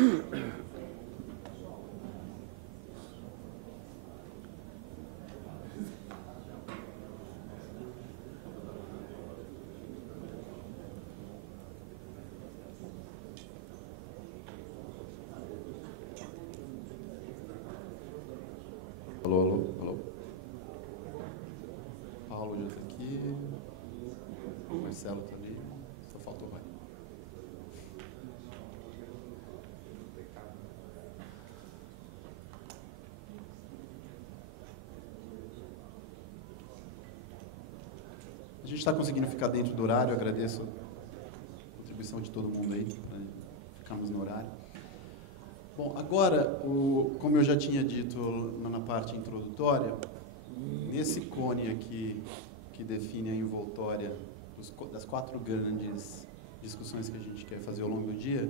Alô, alô, alô. Paulo já está aqui. O Marcelo está ali. Só falta o Roy. A gente está conseguindo ficar dentro do horário. Eu agradeço a contribuição de todo mundo aí para ficarmos no horário. Bom, agora, como eu já tinha dito na parte introdutória, nesse cone aqui, que define a envoltória das 4 grandes discussões que a gente quer fazer ao longo do dia,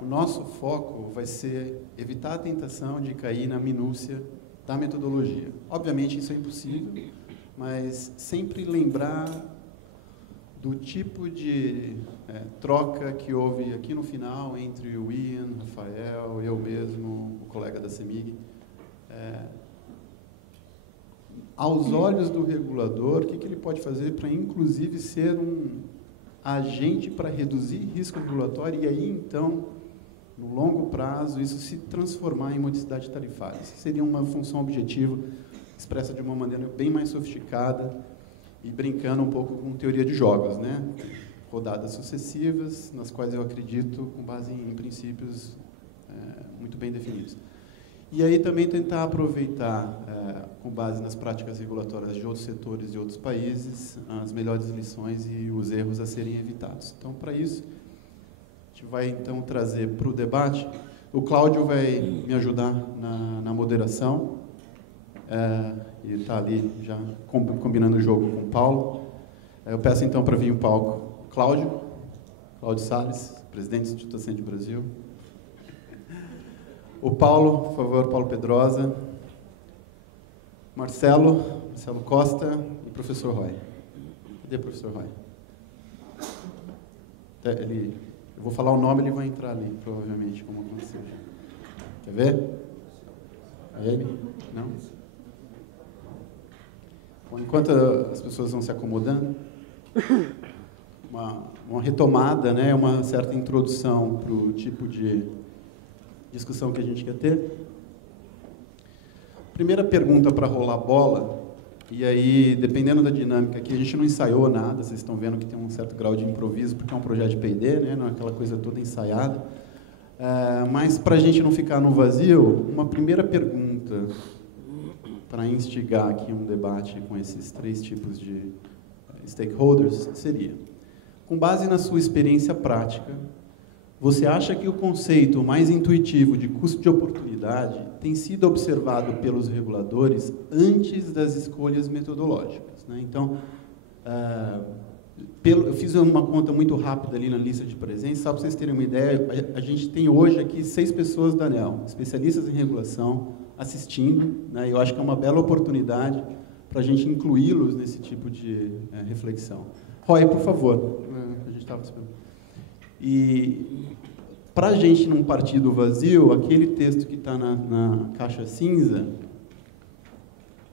o nosso foco vai ser evitar a tentação de cair na minúcia da metodologia. Obviamente, isso é impossível, mas sempre lembrar do tipo de troca que houve aqui no final entre o Ian, Rafael, eu mesmo, o colega da CEMIG. Aos olhos do regulador, o que ele pode fazer para, inclusive, ser um agente para reduzir risco regulatório e aí, então, no longo prazo, isso se transformar em modicidade tarifária. Isso seria uma função objetiva expressa de uma maneira bem mais sofisticada e brincando um pouco com teoria de jogos, né? Rodadas sucessivas, nas quais eu acredito com base em princípios muito bem definidos. E aí também tentar aproveitar, com base nas práticas regulatórias de outros setores e outros países, as melhores lições e os erros a serem evitados. Então, para isso, a gente vai então trazer para o debate. O Cláudio vai me ajudar na moderação. Ele está ali já combinando o jogo com o Paulo. Eu peço então para vir o palco Cláudio Salles, presidente do Instituto Ascende Brasil. O Paulo, por favor, Paulo Pedrosa. Marcelo Costa e o professor Roy. Cadê o professor Roy? Eu vou falar o nome, ele vai entrar ali, provavelmente, como aconteceu. Quer ver? É ele? Não? Bom, enquanto as pessoas vão se acomodando, uma retomada, né, uma certa introdução para o tipo de discussão que a gente quer ter. Primeira pergunta para rolar a bola, e aí, dependendo da dinâmica aqui, a gente não ensaiou nada, vocês estão vendo que tem um certo grau de improviso, porque é um projeto de P&D, né, não é aquela coisa toda ensaiada. Mas, para a gente não ficar no vazio, uma primeira pergunta para instigar aqui um debate com esses 3 tipos de stakeholders seria: com base na sua experiência prática, você acha que o conceito mais intuitivo de custo de oportunidade tem sido observado pelos reguladores antes das escolhas metodológicas, né? Então, eu fiz uma conta muito rápida ali na lista de presença, só para vocês terem uma ideia, a gente tem hoje aqui 6 pessoas da ANEEL, especialistas em regulação, assistindo, né? Eu acho que é uma bela oportunidade para a gente incluí-los nesse tipo de reflexão. Roy, por favor. A gente estava esperando. E, para a gente não partir do vazio, aquele texto que está na caixa cinza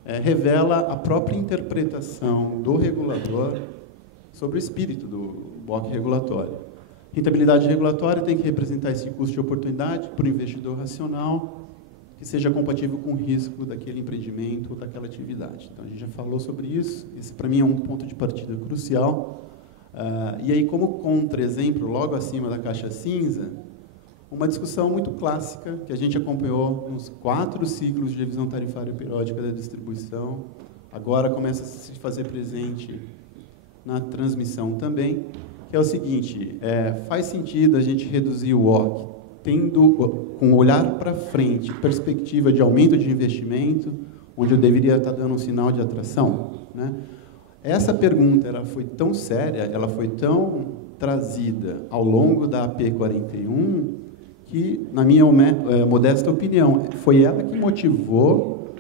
revela a própria interpretação do regulador sobre o espírito do bloco regulatório. Rentabilidade regulatória tem que representar esse custo de oportunidade para o investidor racional, que seja compatível com o risco daquele empreendimento ou daquela atividade. Então, a gente já falou sobre isso. Esse, para mim, é um ponto de partida crucial. E aí, como contra-exemplo, logo acima da caixa cinza, uma discussão muito clássica que a gente acompanhou nos 4 ciclos de revisão tarifária periódica da distribuição, agora começa a se fazer presente na transmissão também, que é o seguinte: faz sentido a gente reduzir o OC, tendo com olhar para frente, perspectiva de aumento de investimento, onde eu deveria estar dando um sinal de atração, né? Essa pergunta ela foi tão séria, ela foi tão trazida ao longo da AP 41, que, na minha modesta opinião, foi ela que motivou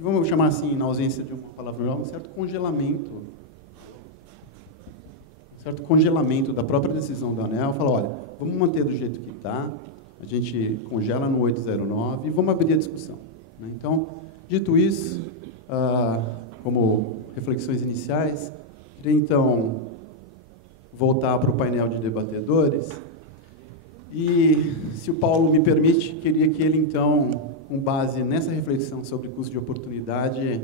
vamos chamar assim, na ausência de uma palavra melhor, um certo congelamento da própria decisão da ANEEL. Falar, olha, vamos manter do jeito que está, A gente congela no 809 e vamos abrir a discussão, né? Então, dito isso, como reflexões iniciais, queria então voltar para o painel de debatedores e, se o Paulo me permite, queria que ele então, com base nessa reflexão sobre custo de oportunidade,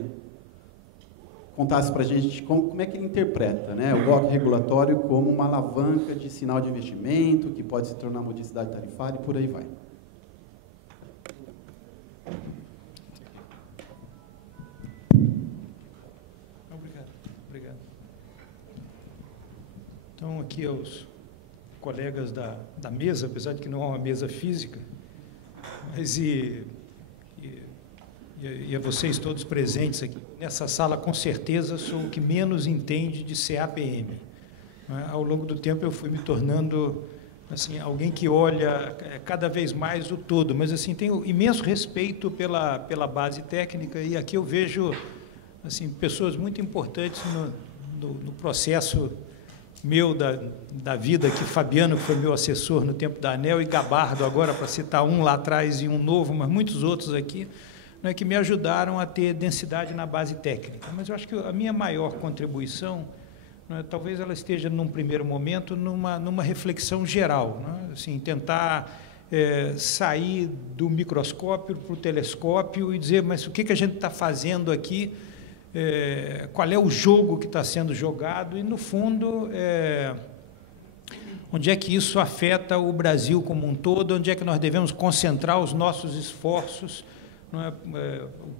contasse para a gente como é que ele interpreta, né, o bloco regulatório como uma alavanca de sinal de investimento, que pode se tornar modicidade tarifária e por aí vai. Obrigado. Então, aqui aos colegas da mesa, apesar de que não é uma mesa física, mas e a vocês todos presentes aqui nessa sala, com certeza sou o que menos entende de CAPM. Ao longo do tempo eu fui me tornando assim, alguém que olha cada vez mais o todo, mas assim, tenho imenso respeito pela base técnica, e aqui eu vejo assim, pessoas muito importantes no processo meu da vida, que Fabiano, que foi meu assessor no tempo da ANEEL, e Gabardo agora, para citar um lá atrás e um novo, mas muitos outros aqui, né, que me ajudaram a ter densidade na base técnica. Mas eu acho que a minha maior contribuição, né, talvez ela esteja, num primeiro momento, numa reflexão geral, né, assim, tentar sair do microscópio para o telescópio e dizer, mas o que a gente está fazendo aqui, qual é o jogo que está sendo jogado e, no fundo, onde é que isso afeta o Brasil como um todo, onde é que nós devemos concentrar os nossos esforços, não é,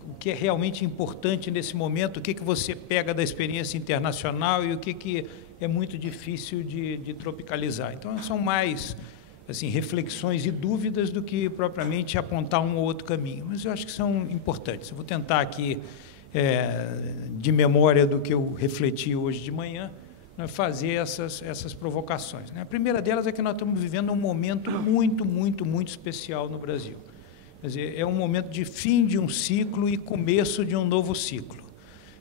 o que é realmente importante nesse momento, o que você pega da experiência internacional e o que é muito difícil de tropicalizar. Então, são mais assim, reflexões e dúvidas do que propriamente apontar um ou outro caminho, mas eu acho que são importantes. Eu vou tentar aqui, de memória do que eu refleti hoje de manhã, né, fazer essas provocações, né? A primeira delas é que nós estamos vivendo um momento muito, muito, muito especial no Brasil. Quer dizer, é um momento de fim de um ciclo e começo de um novo ciclo.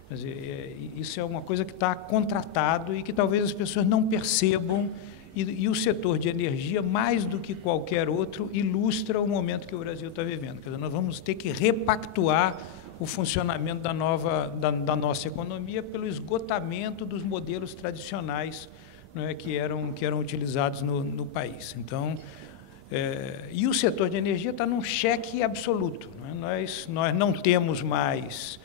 Quer dizer, isso é uma coisa que está contratado e que talvez as pessoas não percebam, e o setor de energia, mais do que qualquer outro, ilustra o momento que o Brasil está vivendo. Quer dizer, nós vamos ter que repactuar o funcionamento da nossa economia pelo esgotamento dos modelos tradicionais, né, que eram utilizados no país. Então, e o setor de energia está num cheque absoluto, né? Nós não temos mais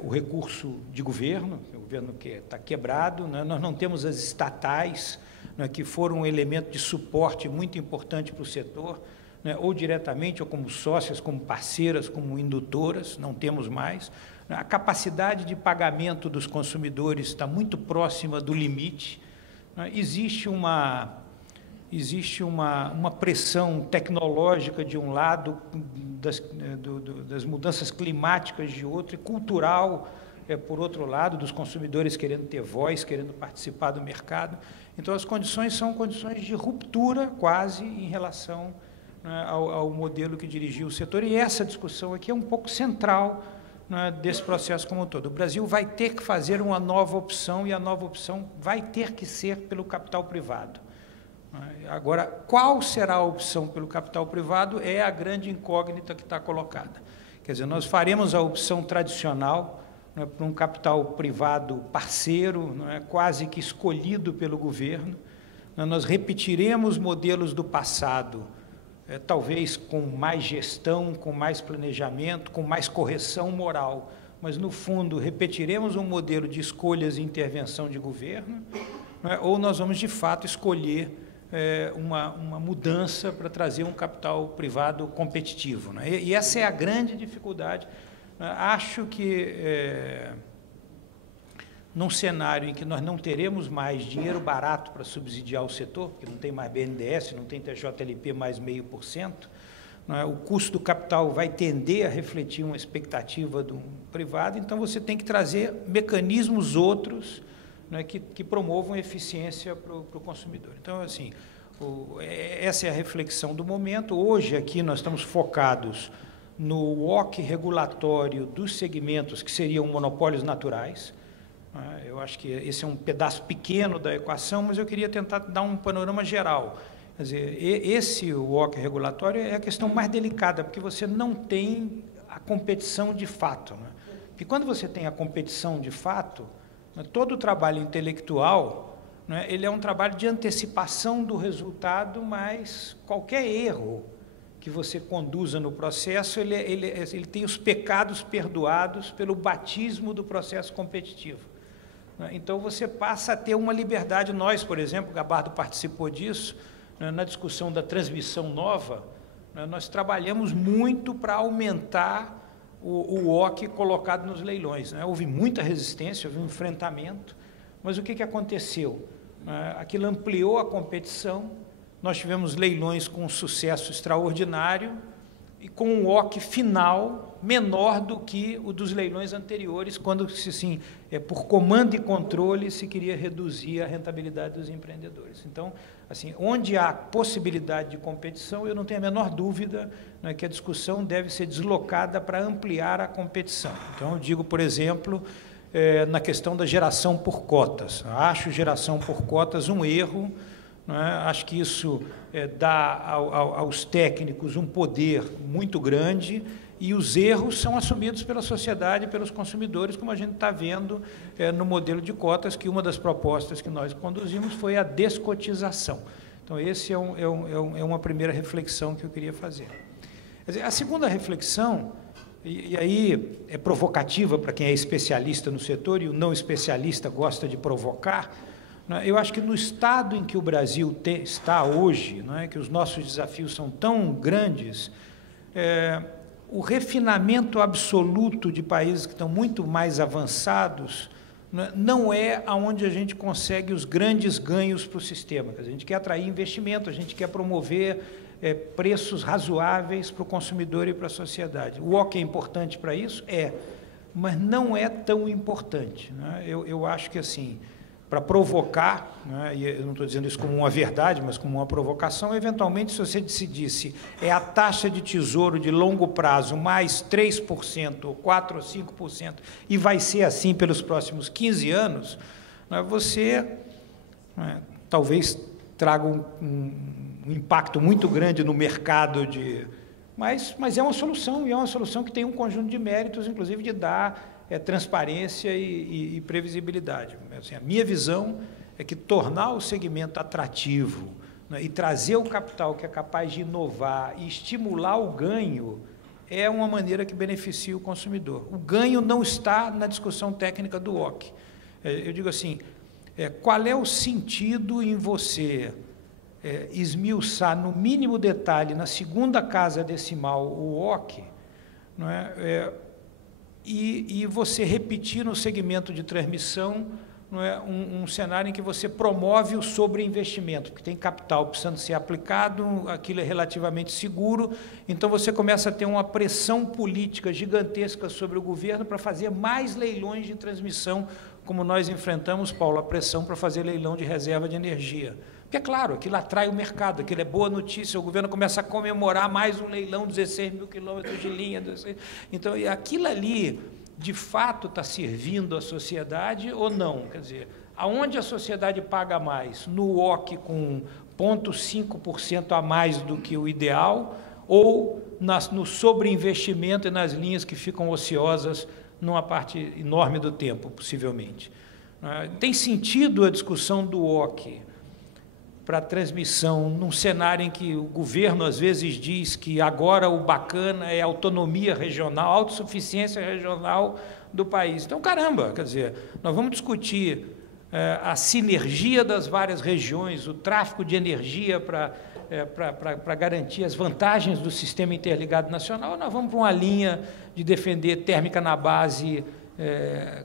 o recurso de governo, o governo que está quebrado, né? Nós não temos as estatais, né, que foram um elemento de suporte muito importante para o setor, né, ou diretamente, ou como sócias, como parceiras, como indutoras, não temos mais. A capacidade de pagamento dos consumidores está muito próxima do limite, né? Existe uma pressão tecnológica de um lado, das mudanças climáticas de outro, e cultural, por outro lado, dos consumidores querendo ter voz, querendo participar do mercado. Então, as condições são condições de ruptura, quase, em relação, né, ao modelo que dirigiu o setor, e essa discussão aqui é um pouco central, né, desse processo como um todo. O Brasil vai ter que fazer uma nova opção, e a nova opção vai ter que ser pelo capital privado. Agora, qual será a opção pelo capital privado é a grande incógnita que está colocada. Quer dizer, nós faremos a opção tradicional, né, para um capital privado parceiro, não é, quase que escolhido pelo governo. Nós repetiremos modelos do passado, talvez com mais gestão, com mais planejamento, com mais correção moral, mas, no fundo, repetiremos um modelo de escolhas e intervenção de governo, não é, ou nós vamos, de fato, escolher uma mudança para trazer um capital privado competitivo, né? E essa é a grande dificuldade. Acho que, num cenário em que nós não teremos mais dinheiro barato para subsidiar o setor, porque não tem mais BNDES, não tem TJLP mais 0,5%, né, o custo do capital vai tender a refletir uma expectativa do privado, então você tem que trazer mecanismos outros, né, que promovam eficiência para o consumidor. Então, assim, essa é a reflexão do momento. Hoje, aqui, nós estamos focados no WOC regulatório dos segmentos que seriam monopólios naturais. Eu acho que esse é um pedaço pequeno da equação, mas eu queria tentar dar um panorama geral. Quer dizer, esse WOC regulatório é a questão mais delicada, porque você não tem a competição de fato, né? Porque quando você tem a competição de fato, né, todo o trabalho intelectual, né, ele é um trabalho de antecipação do resultado, mas qualquer erro que você conduza no processo, ele tem os pecados perdoados pelo batismo do processo competitivo. Então, você passa a ter uma liberdade. Nós, por exemplo, o Gabardo participou disso, na discussão da transmissão nova, nós trabalhamos muito para aumentar o WOC colocado nos leilões. Houve muita resistência, houve um enfrentamento, mas o que aconteceu? Aquilo ampliou a competição. Nós tivemos leilões com um sucesso extraordinário e com um WOC final menor do que o dos leilões anteriores, quando, por comando e controle, se queria reduzir a rentabilidade dos empreendedores. Então, assim, onde há possibilidade de competição, eu não tenho a menor dúvida, né, que a discussão deve ser deslocada para ampliar a competição. Então, eu digo, por exemplo, na questão da geração por cotas. Acho geração por cotas um erro. Não é? Acho que isso dá aos técnicos um poder muito grande e os erros são assumidos pela sociedade e pelos consumidores, como a gente está vendo no modelo de cotas, que uma das propostas que nós conduzimos foi a descotização. Então, esse é uma primeira reflexão que eu queria fazer. Quer dizer, a segunda reflexão, e aí é provocativa para quem é especialista no setor e o não especialista gosta de provocar. Eu acho que no estado em que o Brasil está hoje, que os nossos desafios são tão grandes, o refinamento absoluto de países que estão muito mais avançados não é aonde a gente consegue os grandes ganhos para o sistema. A gente quer atrair investimento, a gente quer promover preços razoáveis para o consumidor e para a sociedade. O WOC é importante para isso? Mas não é tão importante. Eu acho que, assim, para provocar, e eu não estou dizendo isso como uma verdade, mas como uma provocação, eventualmente, se você decidisse a taxa de tesouro de longo prazo mais 3%, ou 4% ou 5%, e vai ser assim pelos próximos 15 anos, você talvez traga um impacto muito grande no mercado mas é uma solução, e é uma solução que tem um conjunto de méritos, inclusive de dar transparência e previsibilidade. Assim, a minha visão é que tornar o segmento atrativo, e trazer o capital que é capaz de inovar e estimular o ganho é uma maneira que beneficia o consumidor. O ganho não está na discussão técnica do WOC. Eu digo assim, qual é o sentido em você esmiuçar no mínimo detalhe, na segunda casa decimal, o WOC, não é? E você repetir no segmento de transmissão, não é, um cenário em que você promove o sobreinvestimento, porque tem capital precisando ser aplicado, aquilo é relativamente seguro, então você começa a ter uma pressão política gigantesca sobre o governo para fazer mais leilões de transmissão, como nós enfrentamos, Paulo, a pressão para fazer leilão de reserva de energia. Porque, é claro, aquilo atrai o mercado, aquilo é boa notícia, o governo começa a comemorar mais um leilão, 16 mil quilômetros de linha. Então, aquilo ali, de fato, está servindo à sociedade ou não? Quer dizer, aonde a sociedade paga mais? No WOC com 0,5% a mais do que o ideal, ou no sobreinvestimento e nas linhas que ficam ociosas numa parte enorme do tempo, possivelmente? Tem sentido a discussão do WOC para a transmissão, num cenário em que o governo, às vezes, diz que agora o bacana é a autonomia regional, a autossuficiência regional do país. Então, caramba, quer dizer, nós vamos discutir a sinergia das várias regiões, o tráfego de energia para garantir as vantagens do sistema interligado nacional, ou nós vamos para uma linha de defender térmica na base,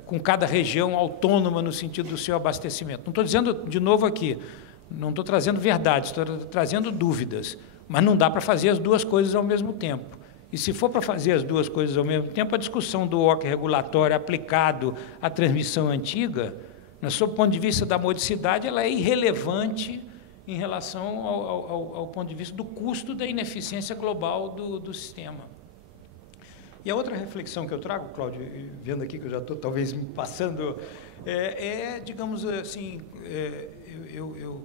com cada região autônoma no sentido do seu abastecimento. Não estou dizendo, de novo aqui, não estou trazendo verdades, estou trazendo dúvidas, mas não dá para fazer as duas coisas ao mesmo tempo. E se for para fazer as duas coisas ao mesmo tempo, a discussão do WOC regulatório aplicado à transmissão antiga, sob o ponto de vista da modicidade, ela é irrelevante em relação ao ponto de vista do custo da ineficiência global do sistema. E a outra reflexão que eu trago, Cláudio, vendo aqui que eu já estou talvez me passando, digamos assim, eu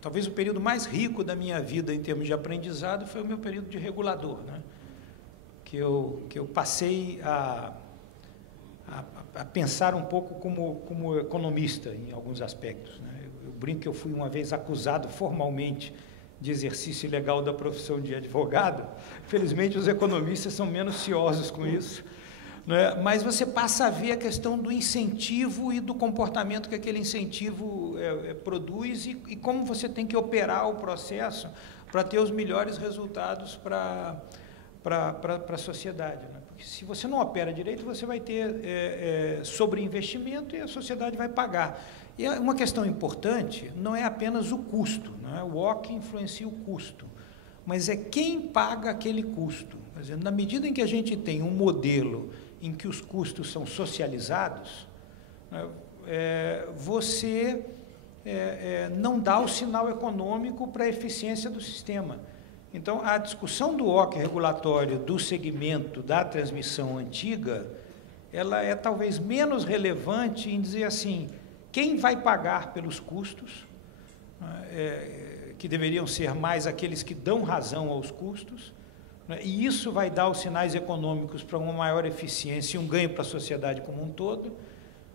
talvez o período mais rico da minha vida em termos de aprendizado foi o meu período de regulador, né? Que eu passei a pensar um pouco como economista em alguns aspectos, né? Eu brinco que eu fui uma vez acusado formalmente de exercício ilegal da profissão de advogado. Felizmente, os economistas são menos ciosos com isso, né? Mas você passa a ver a questão do incentivo e do comportamento que aquele incentivo produz e como você tem que operar o processo para ter os melhores resultados para a sociedade, né? Porque se você não opera direito, você vai ter sobreinvestimento e a sociedade vai pagar. E uma questão importante não é apenas o custo, né? O OC influencia o custo, mas é quem paga aquele custo. Quer dizer, na medida em que a gente tem um modelo em que os custos são socializados, né, você não dá o sinal econômico para a eficiência do sistema. Então, a discussão do OC regulatório do segmento da transmissão antiga, ela é talvez menos relevante em dizer assim, quem vai pagar pelos custos, que deveriam ser mais aqueles que dão razão aos custos, né, e isso vai dar os sinais econômicos para uma maior eficiência e um ganho para a sociedade como um todo,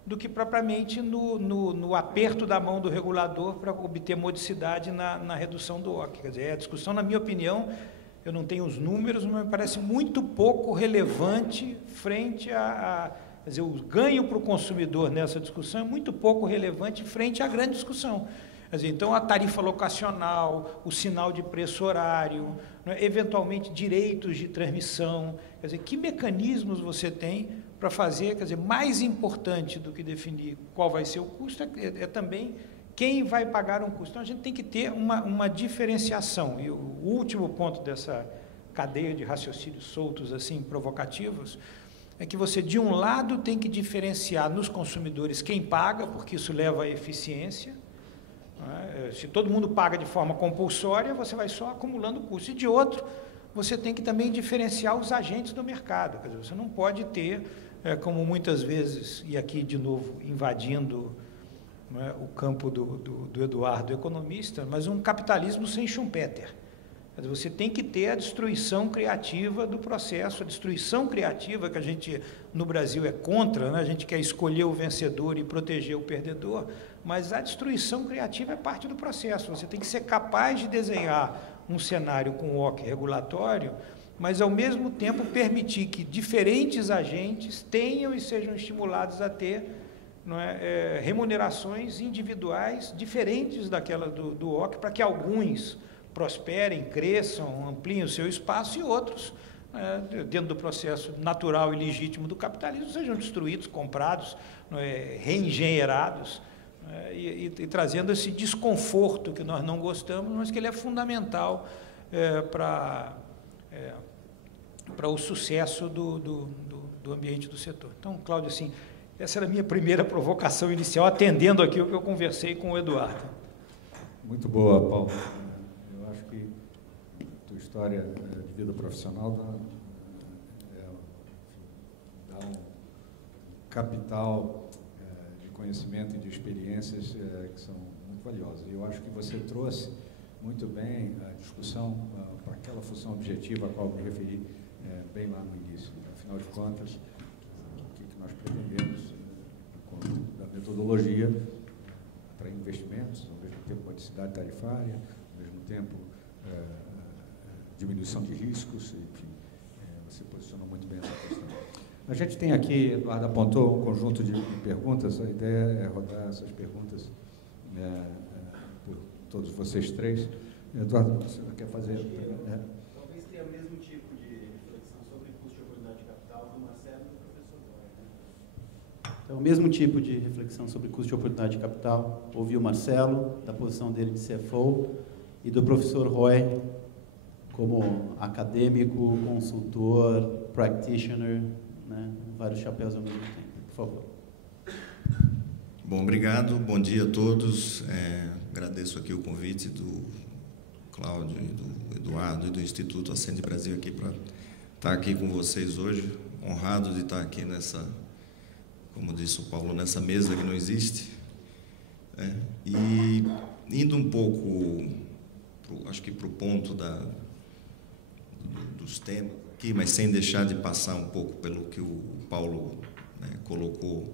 do que propriamente no aperto da mão do regulador para obter modicidade na redução do OC. Quer dizer, a discussão, na minha opinião, eu não tenho os números, mas me parece muito pouco relevante frente quer dizer, o ganho para o consumidor nessa discussão é muito pouco relevante frente à grande discussão. Quer dizer, então, a tarifa locacional, o sinal de preço horário, né, eventualmente direitos de transmissão, quer dizer, que mecanismos você tem para fazer, quer dizer, mais importante do que definir qual vai ser o custo, é também quem vai pagar um custo. Então, a gente tem que ter uma diferenciação. E o último ponto dessa cadeia de raciocínios soltos, assim, provocativos, é que você, de um lado, tem que diferenciar nos consumidores quem paga, porque isso leva à eficiência. Né? Se todo mundo paga de forma compulsória, você vai só acumulando custo. E, de outro, você tem que também diferenciar os agentes do mercado. Quer dizer, você não pode ter, como muitas vezes, e aqui, de novo, invadindo, né, o campo do Eduardo, economista, mas um capitalismo sem Schumpeter. Você tem que ter a destruição criativa do processo, a destruição criativa que a gente, no Brasil, é contra, né? A gente quer escolher o vencedor e proteger o perdedor, mas a destruição criativa é parte do processo. Você tem que ser capaz de desenhar um cenário com OC regulatório, mas, ao mesmo tempo, permitir que diferentes agentes tenham e sejam estimulados a ter, não é, remunerações individuais diferentes daquela do OC, para que alguns prosperem, cresçam, ampliem o seu espaço e outros, dentro do processo natural e legítimo do capitalismo, sejam destruídos, comprados, reengenheirados, e trazendo esse desconforto que nós não gostamos, mas que ele é fundamental para o sucesso do ambiente do setor. Então, Cláudio, assim, essa era a minha primeira provocação inicial, atendendo aqui o que eu conversei com o Eduardo. Muito boa, Paulo. Tua história de vida profissional dá um capital de conhecimento e de experiências que são muito valiosas. E eu acho que você trouxe muito bem a discussão para aquela função objetiva a qual me referi bem lá no início. Afinal de contas, o que nós pretendemos, da metodologia, para investimentos, ao mesmo tempo modicidade tarifária, ao mesmo tempo diminuição de riscos, enfim, você posicionou muito bem essa questão. A gente tem aqui, Eduardo apontou, um conjunto de perguntas, a ideia é rodar essas perguntas por todos vocês três. Eduardo, você quer fazer? Talvez tenha o mesmo tipo de reflexão sobre custo de oportunidade de capital do Marcelo e do professor Roy, né? Então, o mesmo tipo de reflexão sobre custo de oportunidade de capital, ouvi o Marcelo, da posição dele de CFO, e do professor Roy, como acadêmico, consultor, practitioner, né? Vários chapéus ao mesmo tempo. Por favor. Bom, obrigado. Bom dia a todos. Agradeço aqui o convite do Cláudio, e do Eduardo e do Instituto Ascende Brasil aqui para estar aqui com vocês hoje. Honrado de estar aqui nessa, como disse o Paulo, nessa mesa que não existe. E indo um pouco, acho que para o ponto dos temas aqui, mas sem deixar de passar um pouco pelo que o Paulo, né, colocou,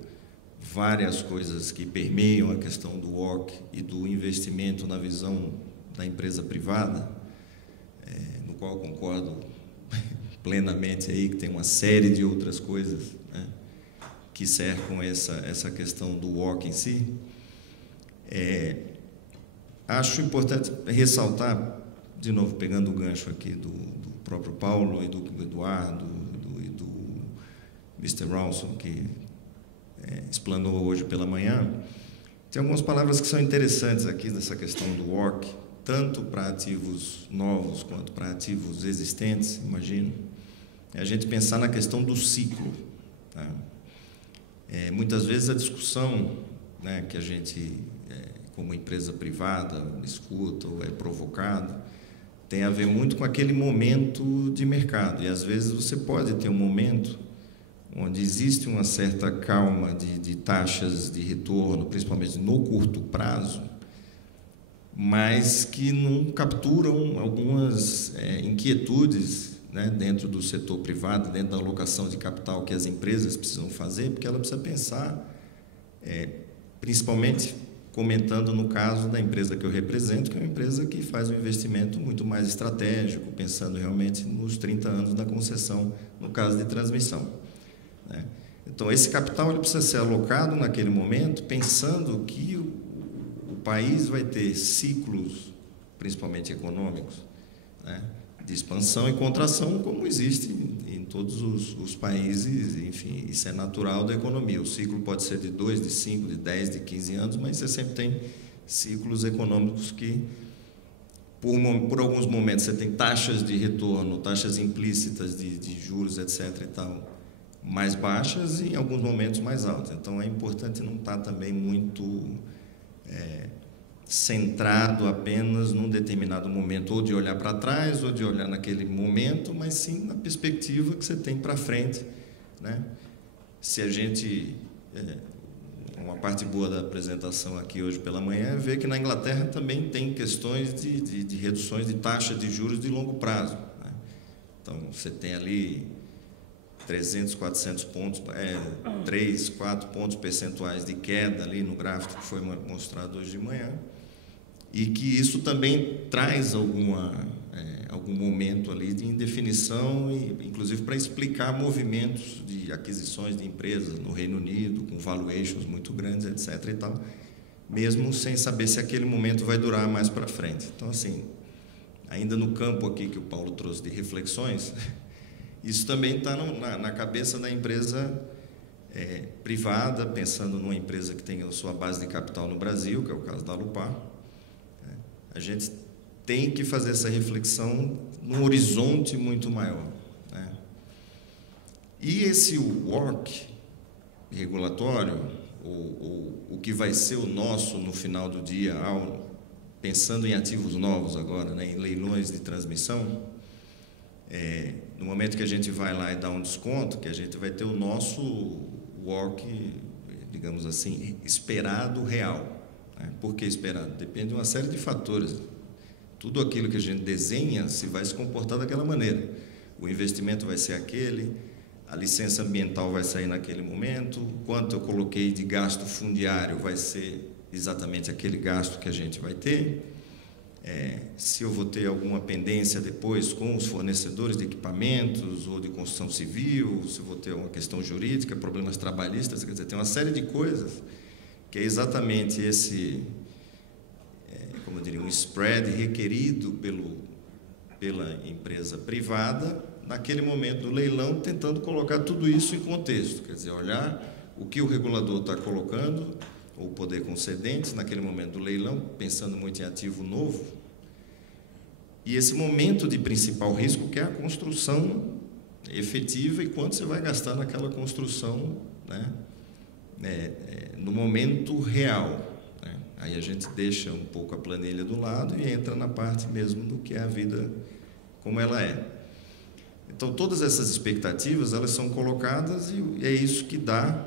várias coisas que permeiam a questão do WOC e do investimento na visão da empresa privada, no qual concordo plenamente aí, que tem uma série de outras coisas, né, que cercam essa questão do WOC em si. Acho importante ressaltar, de novo, pegando o gancho aqui do próprio Paulo e do Eduardo e do Mr. Rawson, que explanou hoje pela manhã, tem algumas palavras que são interessantes aqui nessa questão do WOC, tanto para ativos novos quanto para ativos existentes, imagino. É a gente pensar na questão do ciclo. Tá? Muitas vezes a discussão, né, que a gente, como empresa privada, escuta ou é provocado, tem a ver muito com aquele momento de mercado. E, às vezes, você pode ter um momento onde existe uma certa calma de taxas de retorno, principalmente no curto prazo, mas que não capturam algumas inquietudes, né, dentro do setor privado, dentro da alocação de capital que as empresas precisam fazer, porque ela precisa pensar, principalmente comentando no caso da empresa que eu represento, que é uma empresa que faz um investimento muito mais estratégico, pensando realmente nos 30 anos da concessão, no caso de transmissão, né? Então, esse capital ele precisa ser alocado naquele momento, pensando que o país vai ter ciclos, principalmente econômicos, né, de expansão e contração, como existe em todos os países. Enfim, isso é natural da economia. O ciclo pode ser de 2, de 5, de 10, de 15 anos, mas você sempre tem ciclos econômicos que, por alguns momentos, você tem taxas de retorno, taxas implícitas de juros, etc. e tal, mais baixas, e em alguns momentos mais altas. Então, é importante não estar também muito centrado apenas num determinado momento, ou de olhar para trás, ou de olhar naquele momento, mas sim na perspectiva que você tem para frente, né? Se a gente... uma parte boa da apresentação aqui hoje pela manhã é ver que na Inglaterra também tem questões de reduções de taxa de juros de longo prazo, né? Então, você tem ali 300, 400 pontos, 3, 4 pontos percentuais de queda ali no gráfico que foi mostrado hoje de manhã, e que isso também traz algum momento ali de indefinição, e inclusive para explicar movimentos de aquisições de empresas no Reino Unido, com valuations muito grandes, etc. e tal, mesmo sem saber se aquele momento vai durar mais para frente. Então, assim, ainda no campo aqui que o Paulo trouxe de reflexões, isso também está na cabeça da empresa privada, pensando numa empresa que tem a sua base de capital no Brasil, que é o caso da Alupar. A gente tem que fazer essa reflexão num horizonte muito maior, né? E esse WOC regulatório, o que vai ser o nosso no final do dia, pensando em ativos novos agora, né, em leilões de transmissão, no momento que a gente vai lá e dá um desconto, que a gente vai ter o nosso WOC, digamos assim, esperado real. Por que esperado? Depende de uma série de fatores. Tudo aquilo que a gente desenha se vai se comportar daquela maneira. O investimento vai ser aquele, a licença ambiental vai sair naquele momento, quanto eu coloquei de gasto fundiário vai ser exatamente aquele gasto que a gente vai ter. Se eu vou ter alguma pendência depois com os fornecedores de equipamentos ou de construção civil, se eu vou ter uma questão jurídica, problemas trabalhistas, quer dizer, tem uma série de coisas que é exatamente esse, como eu diria, um spread requerido pela empresa privada, naquele momento do leilão, tentando colocar tudo isso em contexto, quer dizer, olhar o que o regulador está colocando, ou o poder concedente, naquele momento do leilão, pensando muito em ativo novo, e esse momento de principal risco, que é a construção efetiva, e quanto você vai gastar naquela construção, né? No momento real, né? Aí a gente deixa um pouco a planilha do lado e entra na parte mesmo do que é a vida como ela é. Então, todas essas expectativas, elas são colocadas, e é isso que dá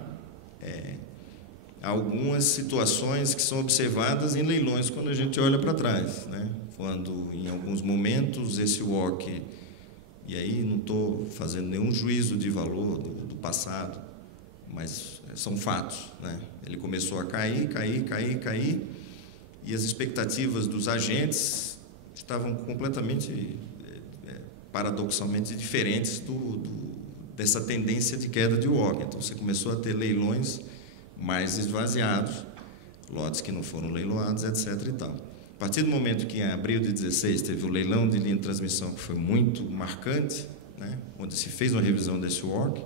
algumas situações que são observadas em leilões quando a gente olha para trás, né? Quando, em alguns momentos, esse WOC, e aí não estou fazendo nenhum juízo de valor do passado, mas são fatos, né? Ele começou a cair, e as expectativas dos agentes estavam completamente, paradoxalmente, diferentes dessa tendência de queda de WOC. Então, você começou a ter leilões mais esvaziados, lotes que não foram leiloados, etc. e tal. A partir do momento que, em abril de 2016, teve o leilão de linha de transmissão, que foi muito marcante, né, onde se fez uma revisão desse WOC,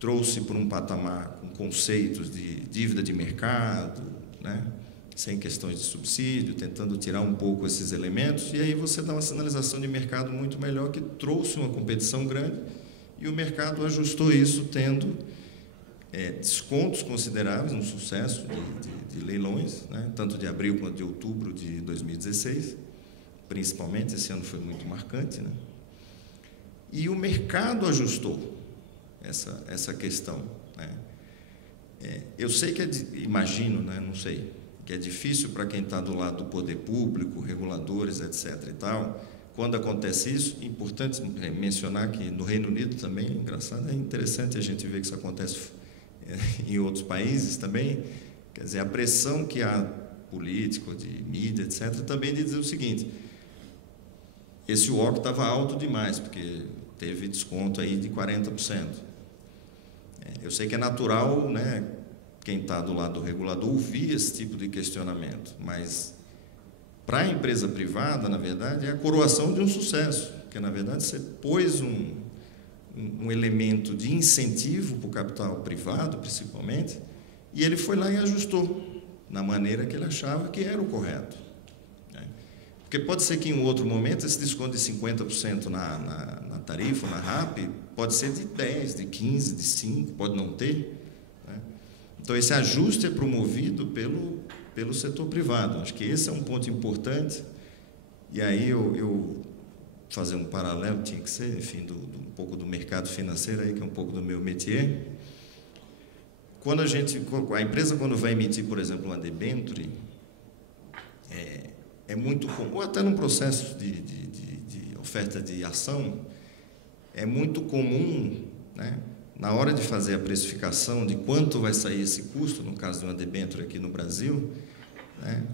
trouxe para um patamar com conceitos de dívida de mercado, né, sem questões de subsídio, tentando tirar um pouco esses elementos, e aí você dá uma sinalização de mercado muito melhor, que trouxe uma competição grande, e o mercado ajustou isso, tendo descontos consideráveis, um sucesso de leilões, né, tanto de abril quanto de outubro de 2016, principalmente, esse ano foi muito marcante, né, e o mercado ajustou essa questão, né. Eu sei que imagino, né, não sei, que é difícil para quem está do lado do poder público, reguladores, etc. e tal. Quando acontece isso, é importante mencionar que no Reino Unido também, engraçado, é interessante a gente ver que isso acontece em outros países também, quer dizer, a pressão que há política, de mídia, etc., também de dizer o seguinte: esse WOC estava alto demais, porque teve desconto aí de 40%. Eu sei que é natural, né, quem está do lado do regulador ouvir esse tipo de questionamento, mas para a empresa privada, na verdade, é a coroação de um sucesso, porque, na verdade, você pôs um elemento de incentivo para o capital privado, principalmente, e ele foi lá e ajustou na maneira que ele achava que era o correto. Porque pode ser que, em outro momento, esse desconto de 50% na tarifa, na RAP, pode ser de 10%, de 15%, de 5%, pode não ter. Então, esse ajuste é promovido pelo setor privado. Acho que esse é um ponto importante. E aí eu fazer um paralelo, tinha que ser, enfim, um pouco do mercado financeiro, aí, que é um pouco do meu métier. Quando a empresa, quando vai emitir, por exemplo, uma debênture, é muito comum, ou até num processo de oferta de ação, é muito comum, né, na hora de fazer a precificação de quanto vai sair esse custo, no caso de uma debênture aqui no Brasil, né,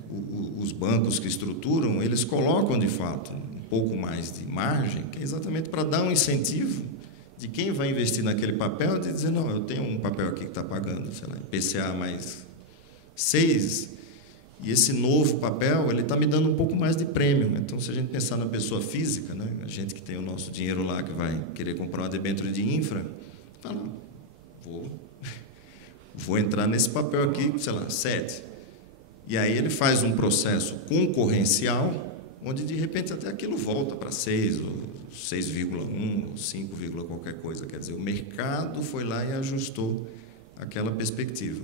os bancos que estruturam, eles colocam, de fato, um pouco mais de margem, que é exatamente para dar um incentivo de quem vai investir naquele papel, de dizer, não, eu tenho um papel aqui que está pagando, sei lá, IPCA mais 6, e esse novo papel, ele está me dando um pouco mais de prêmio. Então, se a gente pensar na pessoa física, né, a gente que tem o nosso dinheiro lá, que vai querer comprar uma debênture de infra, fala, vou entrar nesse papel aqui, sei lá, 7. E aí ele faz um processo concorrencial, onde de repente até aquilo volta para 6, ou 6,1, ou 5, qualquer coisa. Quer dizer, o mercado foi lá e ajustou aquela perspectiva.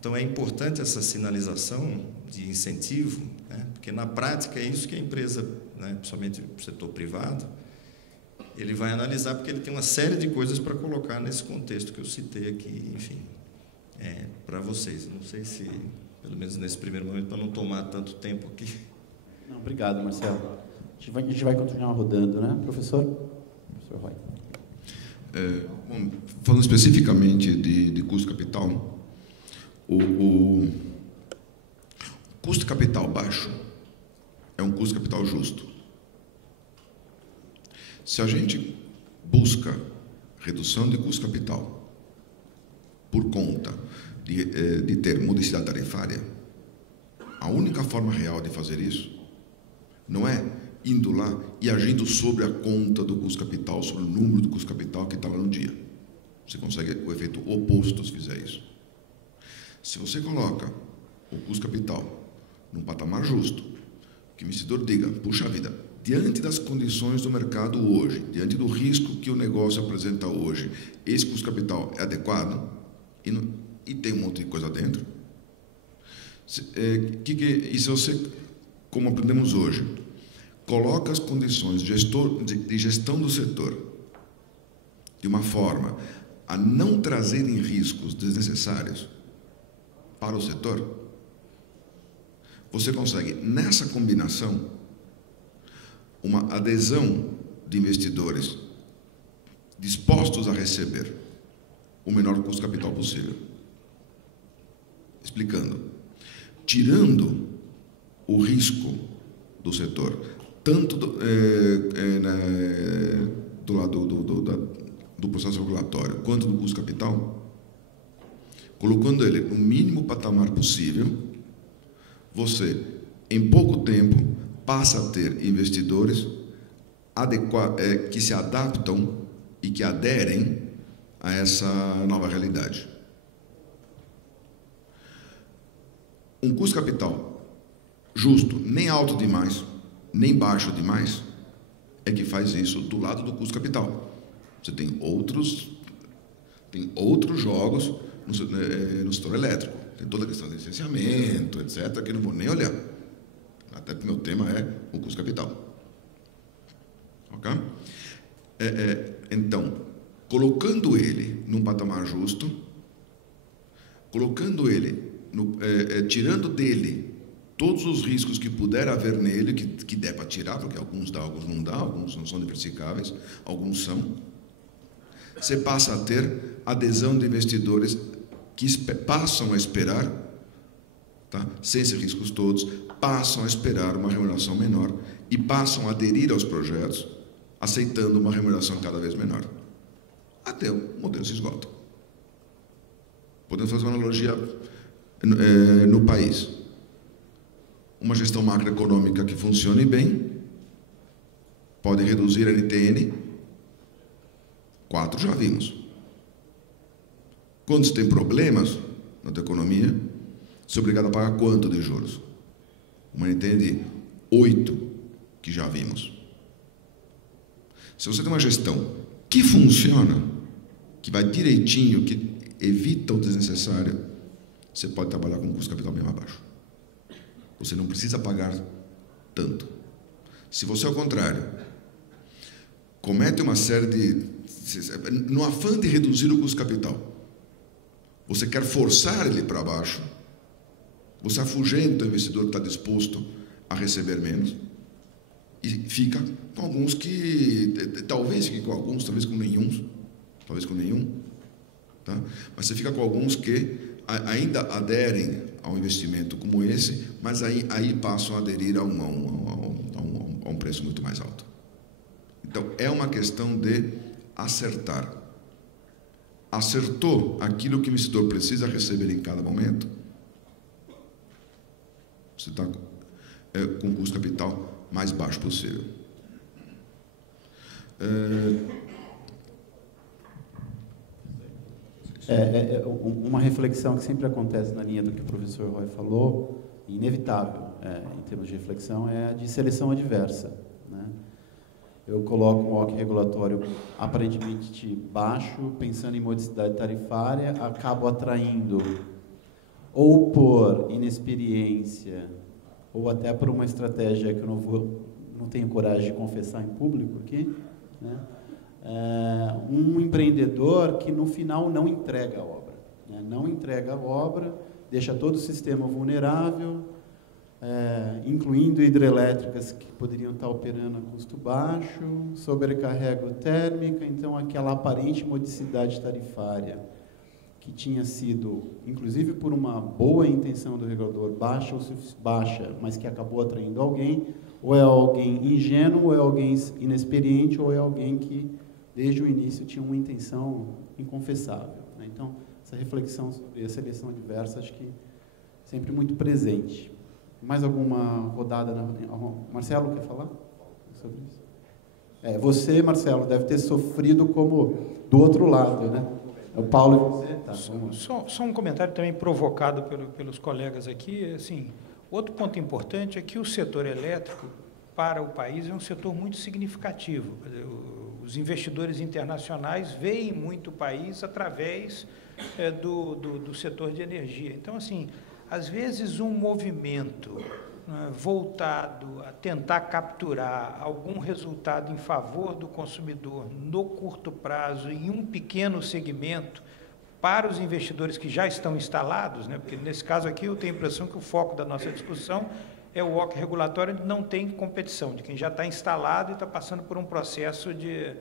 Então é importante essa sinalização de incentivo, né? Porque na prática é isso que a empresa, né, principalmente o setor privado, ele vai analisar, porque ele tem uma série de coisas para colocar nesse contexto que eu citei aqui, enfim, para vocês. Não sei se, pelo menos nesse primeiro momento, para não tomar tanto tempo aqui. Não, obrigado, Marcelo. A gente vai continuar rodando, né, professor? Professor Roy. Bom, falando especificamente de custo capital, o custo capital baixo é um custo capital justo. Se a gente busca redução de custo capital por conta de ter modicidade tarifária, a única forma real de fazer isso não é indo lá e agindo sobre a conta do custo capital, sobre o número do custo capital que está lá no dia. Você consegue o efeito oposto se fizer isso. Se você coloca o custo capital num patamar justo, que o investidor diga, puxa vida, diante das condições do mercado hoje, diante do risco que o negócio apresenta hoje, esse custo capital é adequado e tem um monte de coisa dentro. E se você, como aprendemos hoje, coloca as condições de gestão do setor de uma forma a não trazerem riscos desnecessários para o setor, você consegue, nessa combinação, uma adesão de investidores dispostos a receber o menor custo capital possível. Explicando, tirando o risco do setor, tanto do lado do processo regulatório quanto do custo capital, colocando ele no mínimo patamar possível, você, em pouco tempo, passa a ter investidores que se adaptam e que aderem a essa nova realidade. Um custo capital justo, nem alto demais, nem baixo demais, é que faz isso do lado do custo capital. Você tem outros jogos no setor elétrico. Tem toda a questão de licenciamento, etc., que eu não vou nem olhar. Até porque o meu tema é o custo capital. Ok? Então, colocando ele num patamar justo, colocando ele, tirando dele todos os riscos que puder haver nele, que der para tirar, porque alguns dá, alguns não dá, alguns não são diversificáveis, alguns são, você passa a ter adesão de investidores que passam a esperar, tá? Sem esses riscos todos, passam a esperar uma remuneração menor e passam a aderir aos projetos, aceitando uma remuneração cada vez menor. Até o modelo se esgota. Podemos fazer uma analogia no país. Uma gestão macroeconômica que funcione bem pode reduzir a NTN, 4 já vimos. Quando se tem problemas na tua economia, você é obrigado a pagar quanto de juros? Uma NTN de 8, que já vimos. Se você tem uma gestão que funciona, que vai direitinho, que evita o desnecessário, você pode trabalhar com um custo capital bem mais baixo. Você não precisa pagar tanto. Se você, ao contrário, comete uma série de... No afã de reduzir o custo capital, você quer forçar ele para baixo, você afugenta o investidor que está disposto a receber menos, e fica com alguns que... Talvez fique com alguns, talvez com nenhum, tá? Mas você fica com alguns que ainda aderem a um investimento como esse, mas aí passam a aderir a um preço muito mais alto. Então, é uma questão de acertar. Acertou aquilo que o investidor precisa receber em cada momento, você está com o custo capital mais baixo possível. Uma reflexão que sempre acontece na linha do que o professor Roy falou, inevitável em termos de reflexão, é a de seleção adversa, né? Eu coloco um WACC regulatório aparentemente baixo, pensando em modicidade tarifária, acabo atraindo, ou por inexperiência, ou até por uma estratégia que eu não tenho coragem de confessar em público aqui, né? Um empreendedor que no final não entrega a obra, né? Não entrega a obra, deixa todo o sistema vulnerável, incluindo hidrelétricas que poderiam estar operando a custo baixo, sobrecarrega térmica, então aquela aparente modicidade tarifária que tinha sido, inclusive por uma boa intenção do regulador, baixa, mas que acabou atraindo alguém, ou é alguém ingênuo, ou é alguém inexperiente, ou é alguém que desde o início tinha uma intenção inconfessável, né? Então, essa reflexão sobre a seleção adversa, acho que sempre muito presente. Mais alguma rodada? Marcelo, quer falar sobre isso? Você, Marcelo, deve ter sofrido como do outro lado, né? O Paulo e você? Tá, só um comentário também provocado pelos colegas aqui. Assim, outro ponto importante é que o setor elétrico, para o país, é um setor muito significativo. Os investidores internacionais veem muito o país através do setor de energia. Então, assim, às vezes um movimento voltado a tentar capturar algum resultado em favor do consumidor no curto prazo em um pequeno segmento para os investidores que já estão instalados, né? Porque nesse caso aqui eu tenho a impressão que o foco da nossa discussão é o WOC regulatório, onde não tem competição, de quem já está instalado e está passando por um processo de...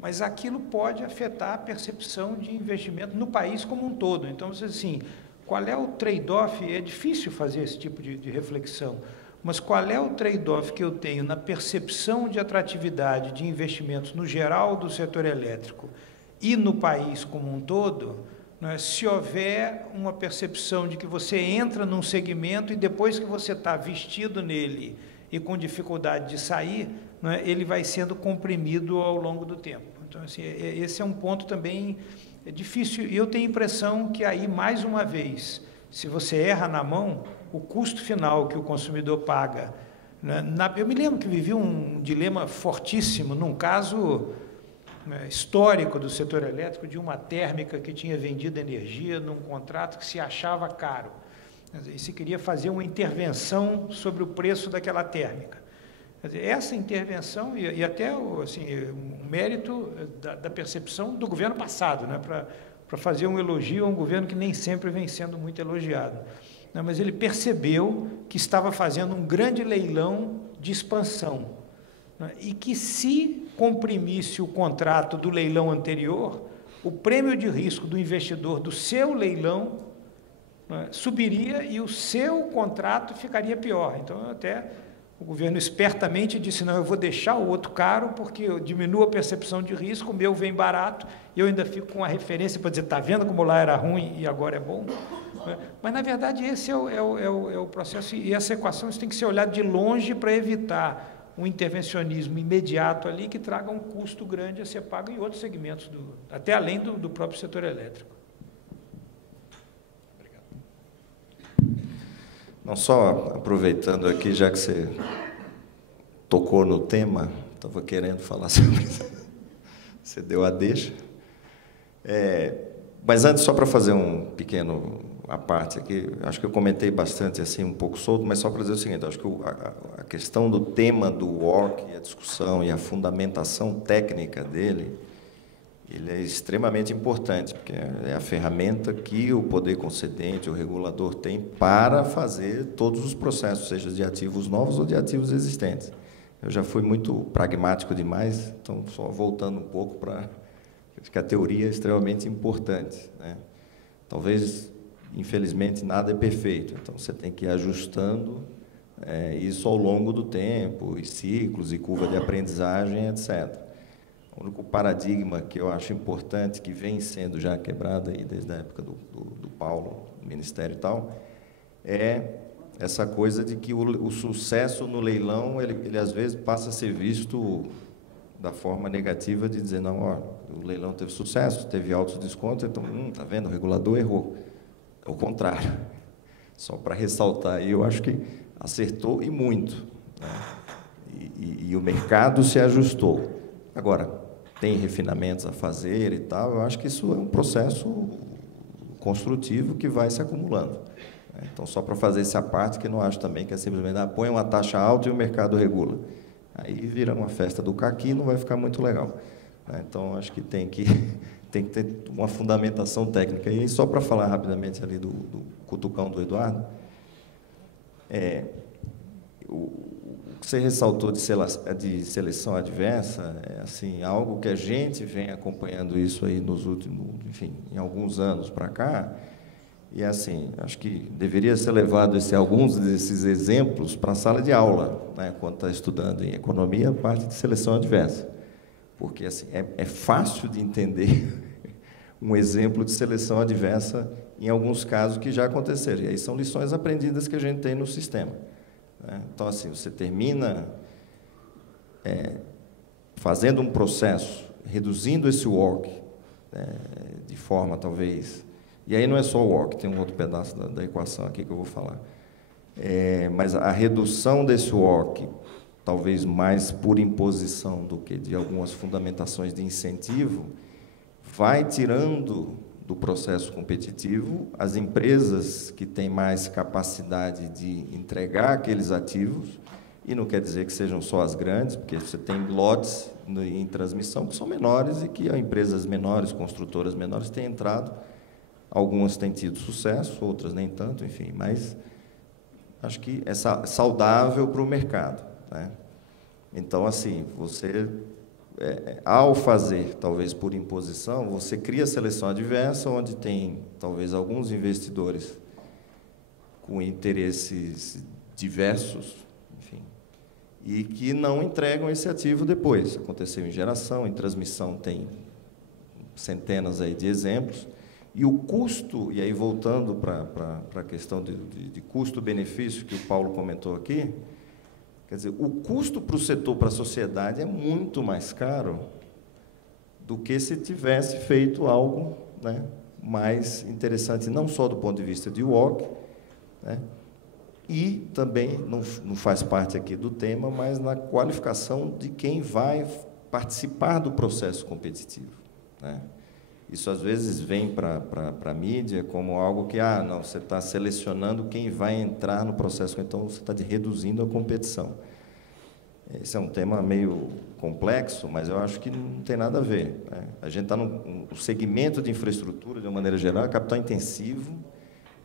Mas aquilo pode afetar a percepção de investimento no país como um todo. Então, assim, qual é o trade-off? É difícil fazer esse tipo de reflexão, mas qual é o trade-off que eu tenho na percepção de atratividade de investimentos no geral do setor elétrico e no país como um todo, né, se houver uma percepção de que você entra num segmento e depois que você está vestido nele e com dificuldade de sair, né, ele vai sendo comprimido ao longo do tempo. Então, assim, esse é um ponto também difícil. E eu tenho a impressão que aí, mais uma vez, se você erra na mão, o custo final que o consumidor paga... Né, eu me lembro que vivi um dilema fortíssimo num caso... histórico do setor elétrico, de uma térmica que tinha vendido energia num contrato que se achava caro. E se queria fazer uma intervenção sobre o preço daquela térmica. Quer dizer, essa intervenção, e até assim, um mérito da percepção do governo passado, né, para fazer um elogio a um governo que nem sempre vem sendo muito elogiado. Né, mas ele percebeu que estava fazendo um grande leilão de expansão, né, e que se comprimisse o contrato do leilão anterior, o prêmio de risco do investidor do seu leilão, né, subiria e o seu contrato ficaria pior. Então, até o governo espertamente disse, não, eu vou deixar o outro caro porque eu diminuo a percepção de risco, o meu vem barato, e eu ainda fico com a referência para dizer, está vendo como lá era ruim e agora é bom? Mas, na verdade, esse é o processo, e essa equação tem que ser olhada de longe para evitar um intervencionismo imediato ali que traga um custo grande a ser pago em outros segmentos, até além do próprio setor elétrico. Não só aproveitando aqui, já que você tocou no tema, estava querendo falar sobre isso, você deu a deixa. Mas antes, só para fazer um pequeno à parte aqui, acho que eu comentei bastante, assim, um pouco solto, mas só para dizer o seguinte, acho que a questão do tema do WOC, a discussão e a fundamentação técnica dele, ele é extremamente importante, porque é a ferramenta que o poder concedente, o regulador tem para fazer todos os processos, seja de ativos novos ou de ativos existentes. Eu já fui muito pragmático demais, então, só voltando um pouco para... Acho que a teoria é extremamente importante, né? Talvez, infelizmente, nada é perfeito, então você tem que ir ajustando isso ao longo do tempo, e ciclos, e curva de aprendizagem, etc. O único paradigma que eu acho importante, que vem sendo já quebrado aí desde a época do Paulo, do Ministério e tal, é essa coisa de que o sucesso no leilão, ele às vezes passa a ser visto da forma negativa de dizer, não, ó, o leilão teve sucesso, teve altos descontos, então, tá vendo, o regulador errou. É o contrário. Só para ressaltar aí, eu acho que acertou e muito, né? E o mercado se ajustou. Agora, tem refinamentos a fazer e tal, eu acho que isso é um processo construtivo que vai se acumulando. Então, só para fazer essa parte, que não acho também que é simplesmente, põe uma taxa alta e o mercado regula. Aí vira uma festa do caqui e não vai ficar muito legal. Então, acho que tem que ter uma fundamentação técnica. E só para falar rapidamente ali do cutucão do Eduardo, o que você ressaltou de seleção adversa é assim, algo que a gente vem acompanhando isso aí nos últimos, enfim, em alguns anos para cá, e assim, acho que deveria ser levado alguns desses exemplos para a sala de aula, né, quando está estudando em economia, a parte de seleção adversa, porque assim, é fácil de entender um exemplo de seleção adversa em alguns casos que já aconteceram, e aí são lições aprendidas que a gente tem no sistema. Então, assim, você termina fazendo um processo, reduzindo esse WOC, de forma, talvez... E aí não é só o WOC, tem um outro pedaço da equação aqui que eu vou falar. Mas a redução desse WOC, talvez mais por imposição do que de algumas fundamentações de incentivo, vai tirando do processo competitivo, as empresas que têm mais capacidade de entregar aqueles ativos, e não quer dizer que sejam só as grandes, porque você tem lotes em transmissão que são menores e que empresas menores, construtoras menores têm entrado, algumas têm tido sucesso, outras nem tanto, enfim, mas acho que é saudável para o mercado, né? Então, assim, você, ao fazer, talvez por imposição, você cria seleção adversa, onde tem, talvez, alguns investidores com interesses diversos, enfim, e que não entregam esse ativo depois. Aconteceu em geração, em transmissão tem centenas aí de exemplos, e o custo, e aí voltando para a questão de custo-benefício que o Paulo comentou aqui, quer dizer, o custo para o setor, para a sociedade, é muito mais caro do que se tivesse feito algo, né, mais interessante, não só do ponto de vista de WOC, né, e também, não faz parte aqui do tema, mas na qualificação de quem vai participar do processo competitivo, né? Isso, às vezes, vem para a mídia como algo que, não, você está selecionando quem vai entrar no processo, então você está reduzindo a competição. Esse é um tema meio complexo, mas eu acho que não tem nada a ver, né? A gente está no segmento de infraestrutura, de uma maneira geral, é capital intensivo,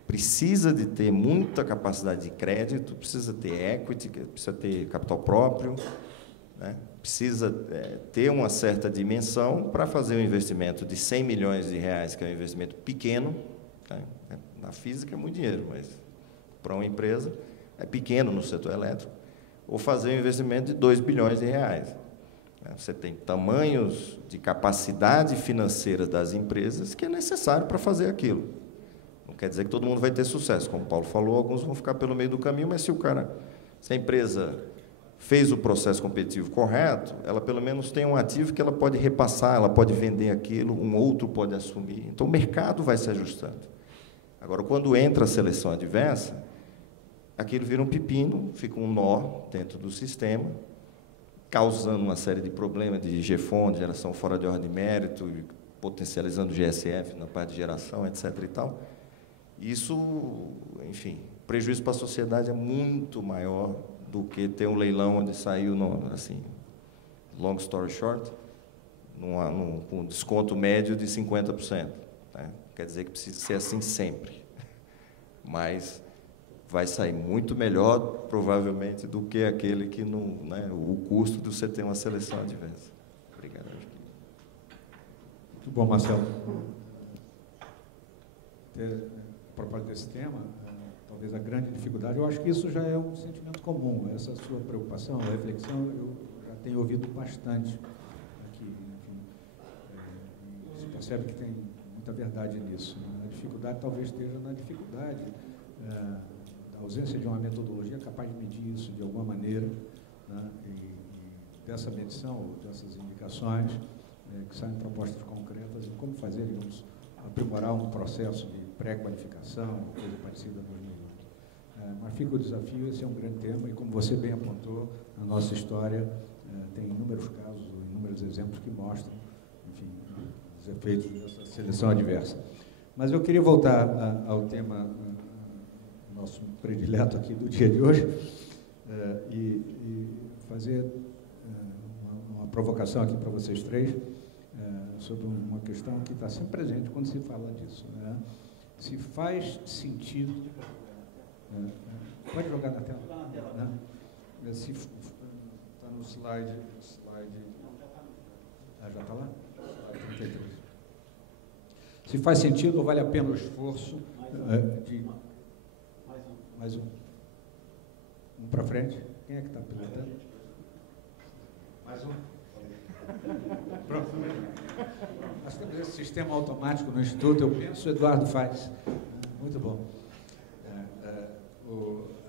precisa de ter muita capacidade de crédito, precisa ter equity, precisa ter capital próprio, né? Precisa ter uma certa dimensão para fazer um investimento de 100 milhões de reais, que é um investimento pequeno, né? Na física é muito dinheiro, mas para uma empresa é pequeno no setor elétrico, ou fazer um investimento de 2 bilhões de reais. Você tem tamanhos de capacidade financeira das empresas que é necessário para fazer aquilo. Não quer dizer que todo mundo vai ter sucesso, como o Paulo falou, alguns vão ficar pelo meio do caminho, mas se a empresa fez o processo competitivo correto, ela pelo menos tem um ativo que ela pode repassar, ela pode vender aquilo, um outro pode assumir. Então, o mercado vai se ajustando. Agora, quando entra a seleção adversa, aquilo vira um pepino, fica um nó dentro do sistema, causando uma série de problemas de GFON, de geração fora de ordem de mérito, potencializando o GSF na parte de geração, etc. e tal. Isso, enfim, o prejuízo para a sociedade é muito maior do que ter um leilão onde saiu, assim, long story short, com um desconto médio de 50%. Né? Quer dizer que precisa ser assim sempre. Mas vai sair muito melhor, provavelmente, do que aquele que não, né, o custo de você ter uma seleção adversa. Obrigado. Muito bom, Marcelo. A propósito desse tema, talvez a grande dificuldade, eu acho que isso já é um sentimento comum, essa sua preocupação, a reflexão, eu já tenho ouvido bastante aqui. Enfim, se percebe que tem muita verdade nisso, né? A dificuldade talvez esteja na dificuldade da ausência de uma metodologia capaz de medir isso de alguma maneira, né? E dessa medição, ou dessas indicações, que saem propostas concretas em como fazer, digamos, aprimorar um processo de pré-qualificação, coisa parecida nos minutos. Mas fica o desafio, esse é um grande tema, e como você bem apontou, na nossa história tem inúmeros casos, inúmeros exemplos que mostram, enfim, os efeitos dessa seleção adversa. Mas eu queria voltar ao tema, nosso predileto aqui do dia de hoje, e fazer uma provocação aqui para vocês três, sobre uma questão que está sempre presente quando se fala disso, né? Se faz sentido... pode jogar na tela? Né? Se está no slide... já está lá? Slide 33. Se faz sentido ou vale a pena o esforço de... Mais um. Um para frente. Quem é que está pilotando? Mais um. Pronto. Nós temos esse sistema automático no Instituto, eu penso, o Eduardo faz. Muito bom.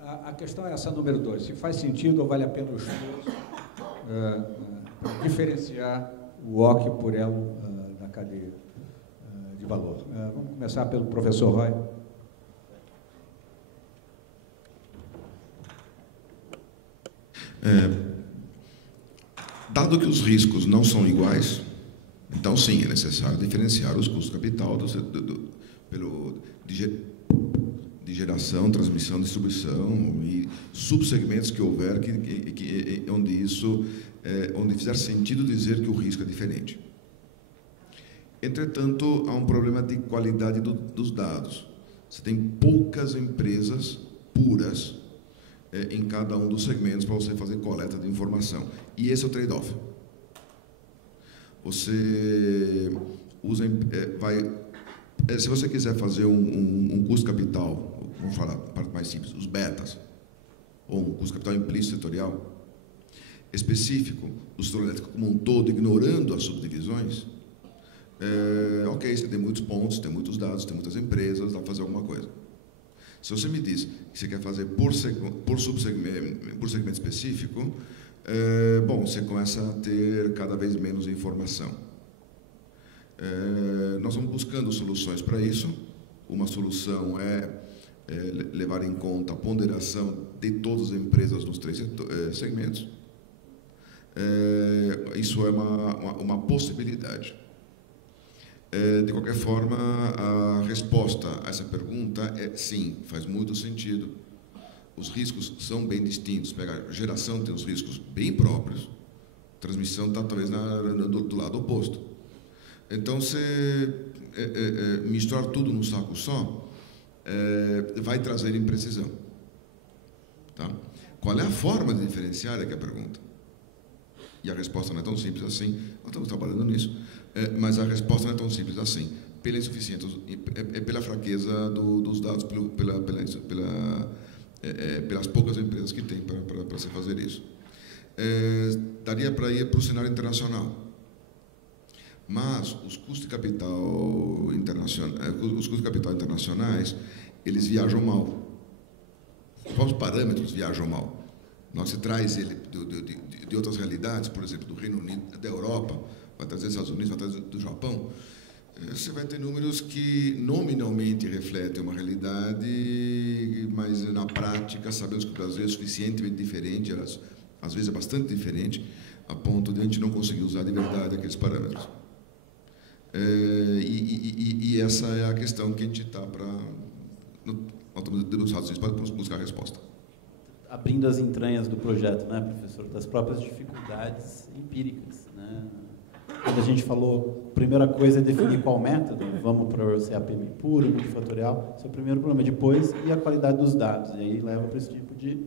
A questão é essa, número 2. Se faz sentido ou vale a pena o esforço para diferenciar o OC por elo da cadeia de valor. Vamos começar pelo professor Roy. Dado que os riscos não são iguais, Então, sim, é necessário diferenciar os custos de capital de geração, transmissão, distribuição e subsegmentos que houver onde fizer sentido dizer que o risco é diferente. Entretanto, há um problema de qualidade dos dados. Você tem poucas empresas puras em cada um dos segmentos para você fazer coleta de informação. E esse é o trade-off. Você usa, se você quiser fazer um custo capital, vamos falar a parte mais simples, os betas, ou um custo capital implícito setorial, específico do setor elétrico como um todo, ignorando as subdivisões, ok, você tem muitos pontos, tem muitos dados, tem muitas empresas, dá para fazer alguma coisa. Se você me diz que você quer fazer por segmento específico, bom, você começa a ter cada vez menos informação. Nós vamos buscando soluções para isso. Uma solução é levar em conta a ponderação de todas as empresas nos 3 segmentos. Isso é uma possibilidade. De qualquer forma, a resposta a essa pergunta é sim, faz muito sentido. Os riscos são bem distintos. A geração tem os riscos bem próprios, a transmissão está talvez do lado oposto. Então, você misturar tudo num saco só vai trazer imprecisão. Tá? Qual é a forma de diferenciar é que é a pergunta. E a resposta não é tão simples assim. Nós estamos trabalhando nisso. Mas a resposta não é tão simples assim. Pela insuficiência, pela fraqueza dos dados, pelas poucas empresas que tem para se fazer isso. Daria para ir para o cenário internacional. Mas os custos de capital internacionais, eles viajam mal. Os parâmetros viajam mal. Nós se traz ele de outras realidades, por exemplo, do Reino Unido, da Europa, vai trazer dos Estados Unidos, vai trazer do Japão, você vai ter números que nominalmente refletem uma realidade, mas na prática sabemos que o Brasil é suficientemente diferente, às vezes é bastante diferente, a ponto de a gente não conseguir usar de verdade aqueles parâmetros. E essa é a questão que a gente está nós estamos debruçados para buscar a resposta. Abrindo as entranhas do projeto, né, professor, das próprias dificuldades empíricas, né? Quando a gente falou, a primeira coisa é definir qual método, vamos para o CAPM puro, multifatorial, esse é o primeiro problema. Depois, e a qualidade dos dados, e aí leva para esse tipo de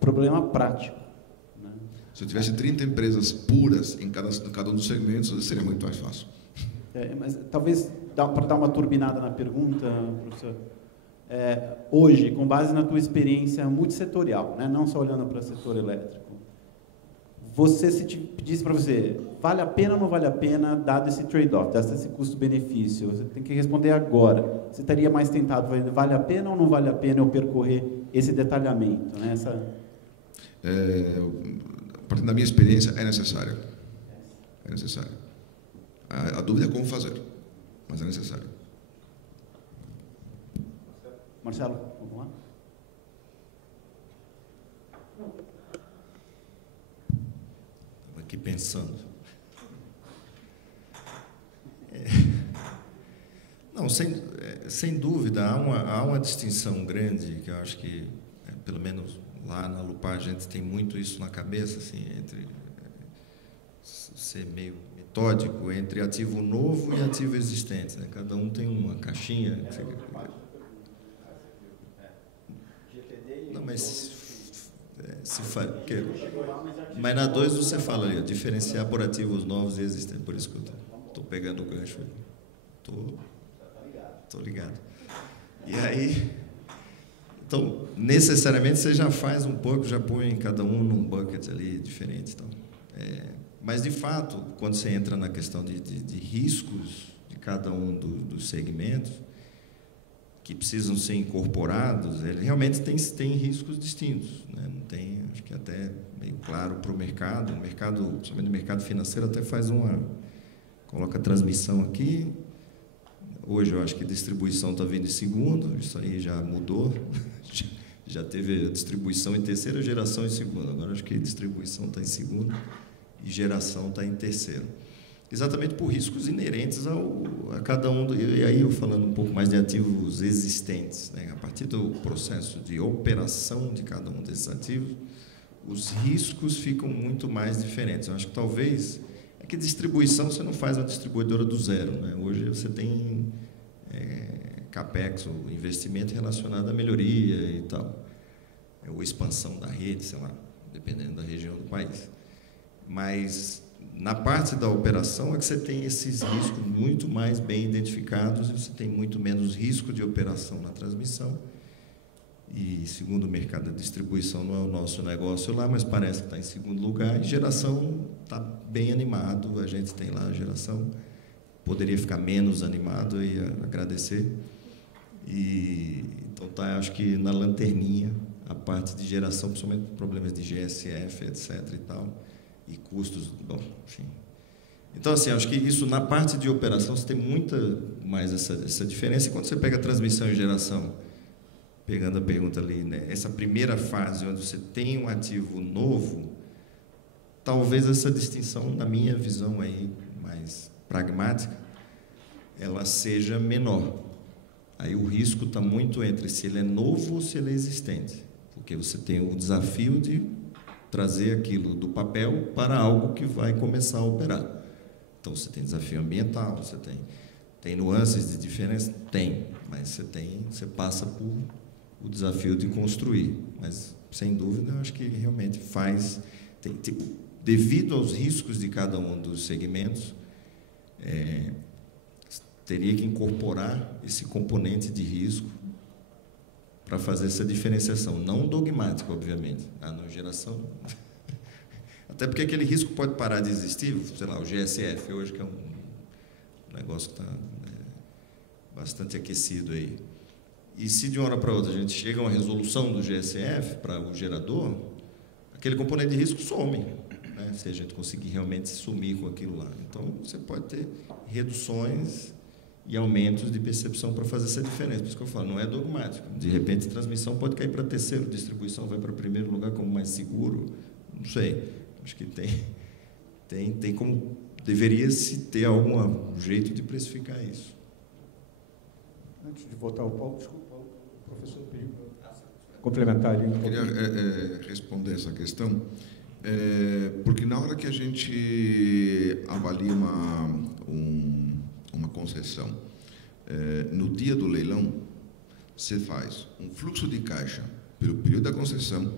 problema prático. Né? Se eu tivesse 30 empresas puras em cada um dos segmentos, seria muito mais fácil. Mas talvez, para dar uma turbinada na pergunta, professor, hoje, com base na tua experiência multissetorial, né, não só olhando para o setor elétrico, se pedisse para você, vale a pena ou não vale a pena, dado esse trade-off, dado esse custo-benefício, você tem que responder agora. Você estaria mais tentado, vale a pena ou não vale a pena eu percorrer esse detalhamento? Né? A partir da minha experiência, é necessário. É necessário. A dúvida é como fazer, mas é necessário. Marcelo, vamos lá? Estava aqui pensando. Não, sem dúvida, há uma distinção grande, que eu acho que, pelo menos lá na Lupar, a gente tem muito isso na cabeça, assim, entre ser meio metódico, entre ativo novo e ativo existente. Né? Cada um tem uma caixinha. Não, mas mas na 2 você fala ali, diferenciar por ativos novos e existentes. Por isso que eu estou pegando o gancho. Estou ligado. E aí, então, necessariamente você já faz um pouco, já põe cada um num bucket ali diferente. Então, mas, de fato, quando você entra na questão de riscos de cada um dos segmentos, que precisam ser incorporados, ele realmente tem riscos distintos, né? Não tem, acho que até meio claro para o mercado, principalmente o mercado financeiro, até coloca a transmissão aqui. Hoje eu acho que a distribuição está vindo em segundo, isso aí já mudou, já teve a distribuição em terceira, geração em segundo, agora acho que a distribuição está em segundo e geração está em terceiro. exatamente por riscos inerentes a cada um, e aí eu falando um pouco mais de ativos existentes, né? A partir do processo de operação de cada um desses ativos, os riscos ficam muito mais diferentes. Eu acho que talvez, é que distribuição você não faz uma distribuidora do zero, né? Hoje você tem CAPEX, o investimento relacionado à melhoria e tal, ou expansão da rede, sei lá, dependendo da região do país. Mas na parte da operação é que você tem esses riscos muito mais bem identificados e você tem muito menos risco de operação na transmissão. E, segundo o mercado da distribuição, não é o nosso negócio lá, mas parece que está em segundo lugar. E geração está bem animado, a gente tem lá a geração. Poderia ficar menos animado e agradecer. Então, acho que na lanterninha, a parte de geração, principalmente problemas de GSF, etc. e tal, e custos, bom, enfim. Então, assim, acho que isso, na parte de operação, você tem muita mais essa diferença. E quando você pega a transmissão e geração, pegando a pergunta ali, né, essa primeira fase, onde você tem um ativo novo, talvez essa distinção, na minha visão aí, mais pragmática, ela seja menor. Aí o risco está muito entre se ele é novo ou se ele é existente, porque você tem o desafio de trazer aquilo do papel para algo que vai começar a operar. Então, você tem desafio ambiental, você tem nuances de diferença? Tem, mas você passa por o desafio de construir. Mas, sem dúvida, eu acho que realmente devido aos riscos de cada um dos segmentos, teria que incorporar esse componente de risco para fazer essa diferenciação, não dogmática, obviamente. Na geração, até porque aquele risco pode parar de existir, sei lá, o GSF hoje, que é um negócio que está bastante aquecido aí. E se de uma hora para outra a gente chega a uma resolução do GSF para o gerador, aquele componente de risco some, né? Se a gente conseguir realmente sumir com aquilo lá. Então, você pode ter reduções e aumentos de percepção para fazer essa diferença. Por isso que eu falo, não é dogmático. De repente, a transmissão pode cair para terceiro, distribuição vai para primeiro lugar como mais seguro. Não sei. Acho que tem como... Deveria-se ter algum jeito de precificar isso. Antes de voltar ao Paulo, desculpa, o professor pediu para complementar ali. Eu queria responder essa questão, porque na hora que a gente avalia uma concessão, no dia do leilão, você faz um fluxo de caixa pelo período da concessão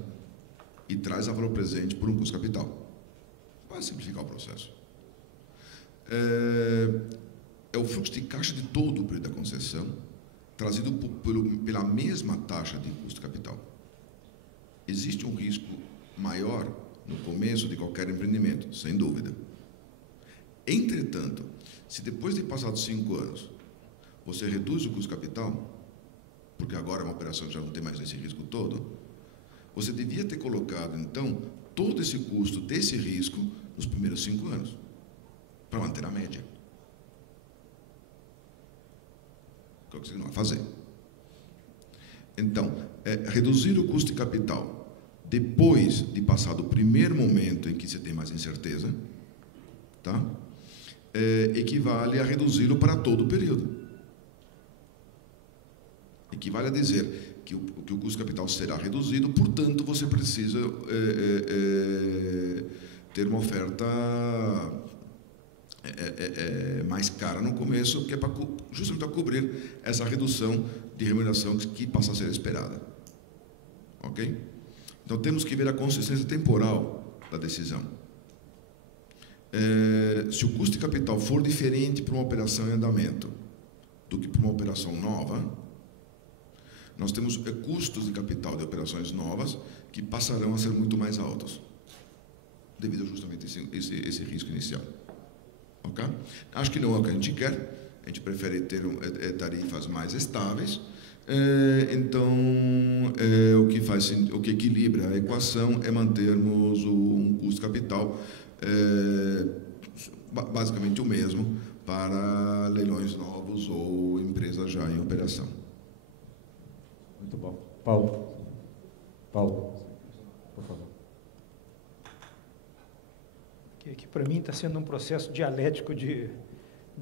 e traz a valor presente por um custo capital. Vai simplificar o processo. É o fluxo de caixa de todo o período da concessão, trazido pela mesma taxa de custo capital. Existe um risco maior no começo de qualquer empreendimento, sem dúvida. Entretanto, se depois de passados 5 anos, você reduz o custo capital, porque agora é uma operação que já não tem mais esse risco todo, você devia ter colocado, então, todo esse custo desse risco nos primeiros 5 anos, para manter a média. Que é o que você não vai fazer. Então, reduzir o custo de capital depois de passar do primeiro momento em que você tem mais incerteza, tá? Equivale a reduzi-lo para todo o período. Equivale a dizer que o custo de capital será reduzido, portanto, você precisa ter uma oferta mais cara no começo, que é justamente para cobrir essa redução de remuneração que passa a ser esperada. Ok? Então, temos que ver a consistência temporal da decisão. Se o custo de capital for diferente para uma operação em andamento do que para uma operação nova, nós temos custos de capital de operações novas que passarão a ser muito mais altos, devido justamente a esse risco inicial. Okay? Acho que não é o que a gente quer. A gente prefere ter tarifas mais estáveis. Então, o que equilibra a equação é mantermos um custo capital basicamente o mesmo para leilões novos ou empresas já em operação. Muito bom. Paulo, por favor. que para mim está sendo um processo dialético de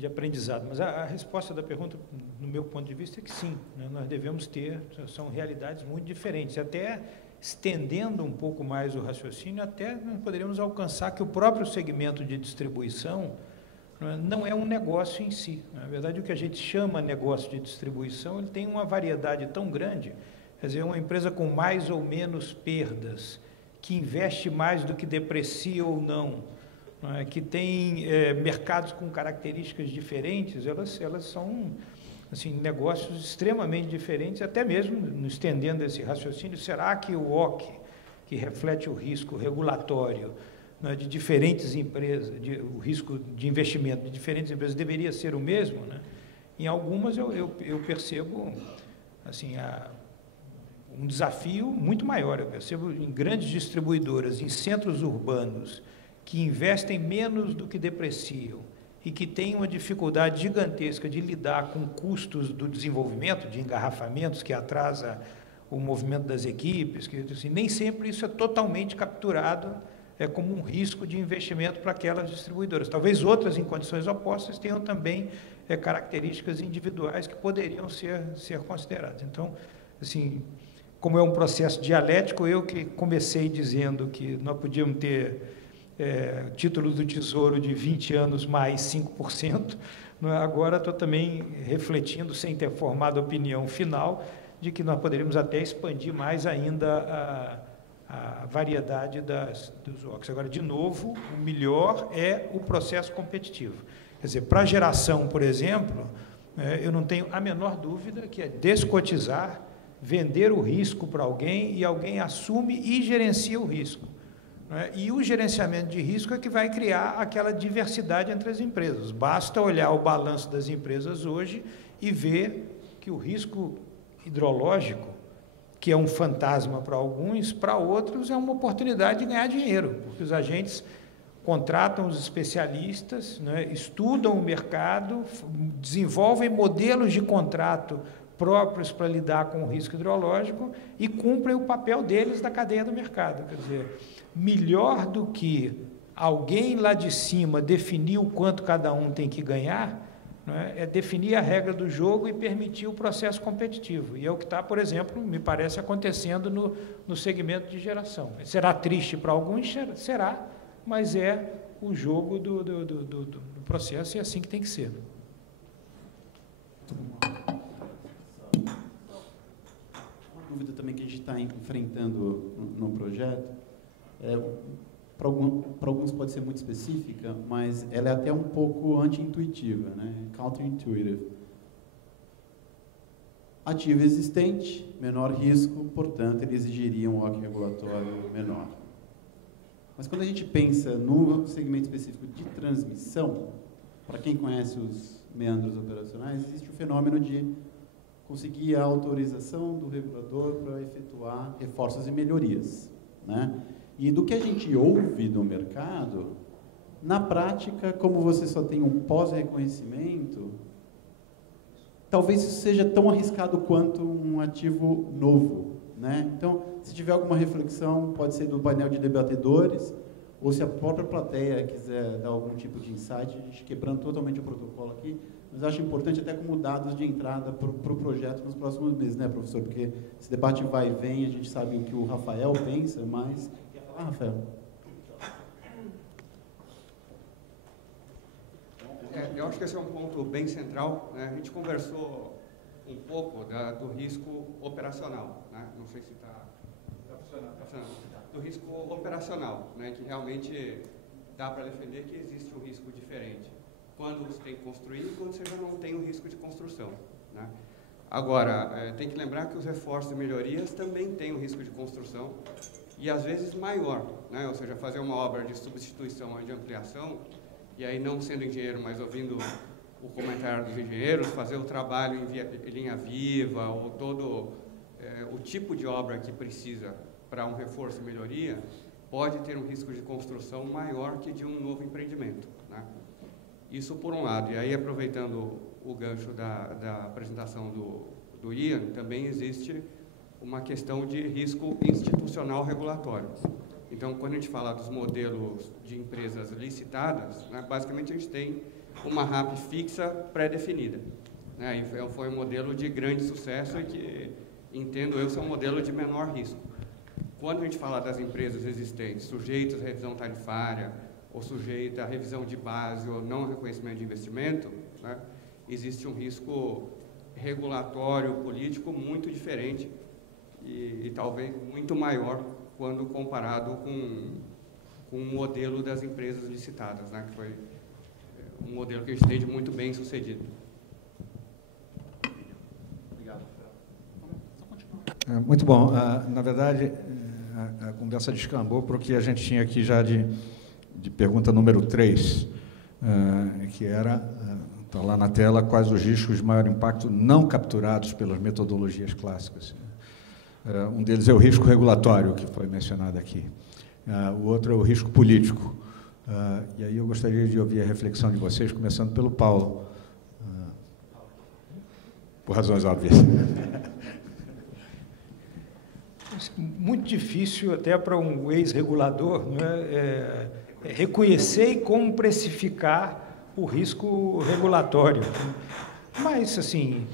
aprendizado. Mas a resposta da pergunta, no meu ponto de vista, é que sim, né? Nós devemos ter, são realidades muito diferentes. Até estendendo um pouco mais o raciocínio, até nós poderíamos alcançar que o próprio segmento de distribuição não é um negócio em si. Na verdade, o que a gente chama negócio de distribuição, ele tem uma variedade tão grande. Quer dizer, uma empresa com mais ou menos perdas, que investe mais do que deprecia ou não, que tem mercados com características diferentes, elas são assim, negócios extremamente diferentes, até mesmo estendendo esse raciocínio. Será que o OC, que reflete o risco regulatório de diferentes empresas, o risco de investimento de diferentes empresas, deveria ser o mesmo? Né? Em algumas eu percebo assim, um desafio muito maior. Eu percebo em grandes distribuidoras, em centros urbanos, que investem menos do que depreciam e que têm uma dificuldade gigantesca de lidar com custos do desenvolvimento, de engarrafamentos, que atrasa o movimento das equipes, que assim, nem sempre isso é totalmente capturado como um risco de investimento para aquelas distribuidoras. Talvez outras, em condições opostas, tenham também características individuais que poderiam ser consideradas. Então, assim, como é um processo dialético, eu que comecei dizendo que nós podíamos ter título do Tesouro de 20 anos mais 5%, agora estou também refletindo, sem ter formado opinião final, de que nós poderíamos até expandir mais ainda a variedade dos OCs. Agora, de novo, o melhor é o processo competitivo. Quer dizer, para a geração, por exemplo, eu não tenho a menor dúvida que é descotizar, vender o risco para alguém e alguém assume e gerencia o risco. E o gerenciamento de risco é que vai criar aquela diversidade entre as empresas. Basta olhar o balanço das empresas hoje e ver que o risco hidrológico, que é um fantasma para alguns, para outros é uma oportunidade de ganhar dinheiro, porque os agentes contratam os especialistas, estudam o mercado, desenvolvem modelos de contrato próprios para lidar com o risco hidrológico e cumprem o papel deles na cadeia do mercado. Quer dizer, melhor do que alguém lá de cima definir o quanto cada um tem que ganhar, é definir a regra do jogo e permitir o processo competitivo. E é o que está, por exemplo, me parece, acontecendo no segmento de geração. Será triste para alguns? Será, mas é o jogo do processo e é assim que tem que ser. Uma dúvida também que a gente está enfrentando no projeto, para alguns pode ser muito específica, mas ela é até um pouco anti-intuitiva, né? Counterintuitive. Ativo existente, menor risco, portanto, ele exigiria um OC regulatório menor. Mas quando a gente pensa no segmento específico de transmissão, para quem conhece os meandros operacionais, existe o fenômeno de conseguir a autorização do regulador para efetuar reforços e melhorias, né? E do que a gente ouve do mercado, na prática, como você só tem um pós-reconhecimento, talvez isso seja tão arriscado quanto um ativo novo, né? Então, se tiver alguma reflexão, pode ser do painel de debatedores, ou se a própria plateia quiser dar algum tipo de insight, a gente quebrando totalmente o protocolo aqui, mas acho importante até como dados de entrada para o projeto nos próximos meses, né, professor? Porque esse debate vai e vem, a gente sabe o que o Rafael pensa, mas... Rafael. Eu acho que esse é um ponto bem central, né? A gente conversou um pouco do risco operacional, né? Não sei se está funcionando. Do risco operacional, né? Que realmente dá para defender que existe um risco diferente quando você tem que construir e quando você já não tem o risco de construção, né? Agora, tem que lembrar que os reforços e melhorias também têm o risco de construção e às vezes maior, né? Ou seja, fazer uma obra de substituição ou de ampliação, e aí não sendo engenheiro, mas ouvindo o comentário dos engenheiros, fazer o trabalho em linha viva, ou todo o tipo de obra que precisa para um reforço e melhoria, pode ter um risco de construção maior que de um novo empreendimento, né? Isso por um lado. E aí, aproveitando o gancho da apresentação do Ian, também existe uma questão de risco institucional regulatório. Então, quando a gente fala dos modelos de empresas licitadas, né, basicamente a gente tem uma RAP fixa pré-definida. Né, e foi um modelo de grande sucesso e que, entendo eu, é um modelo de menor risco. Quando a gente fala das empresas existentes, sujeitas à revisão tarifária, ou sujeitas à revisão de base ou não reconhecimento de investimento, né, existe um risco regulatório, político muito diferente e talvez muito maior quando comparado com o modelo das empresas licitadas, né, que foi um modelo que a gente tem de muito bem sucedido. Obrigado. Muito bom. Na verdade, a conversa descambou para o que a gente tinha aqui já de pergunta número 3, que era, está lá na tela, quais os riscos de maior impacto não capturados pelas metodologias clássicas. Um deles é o risco regulatório, que foi mencionado aqui. O outro é o risco político. E aí eu gostaria de ouvir a reflexão de vocês, começando pelo Paulo. Por razões óbvias. Muito difícil até para um ex-regulador, né, reconhecer e como precificar o risco regulatório. Mas, assim,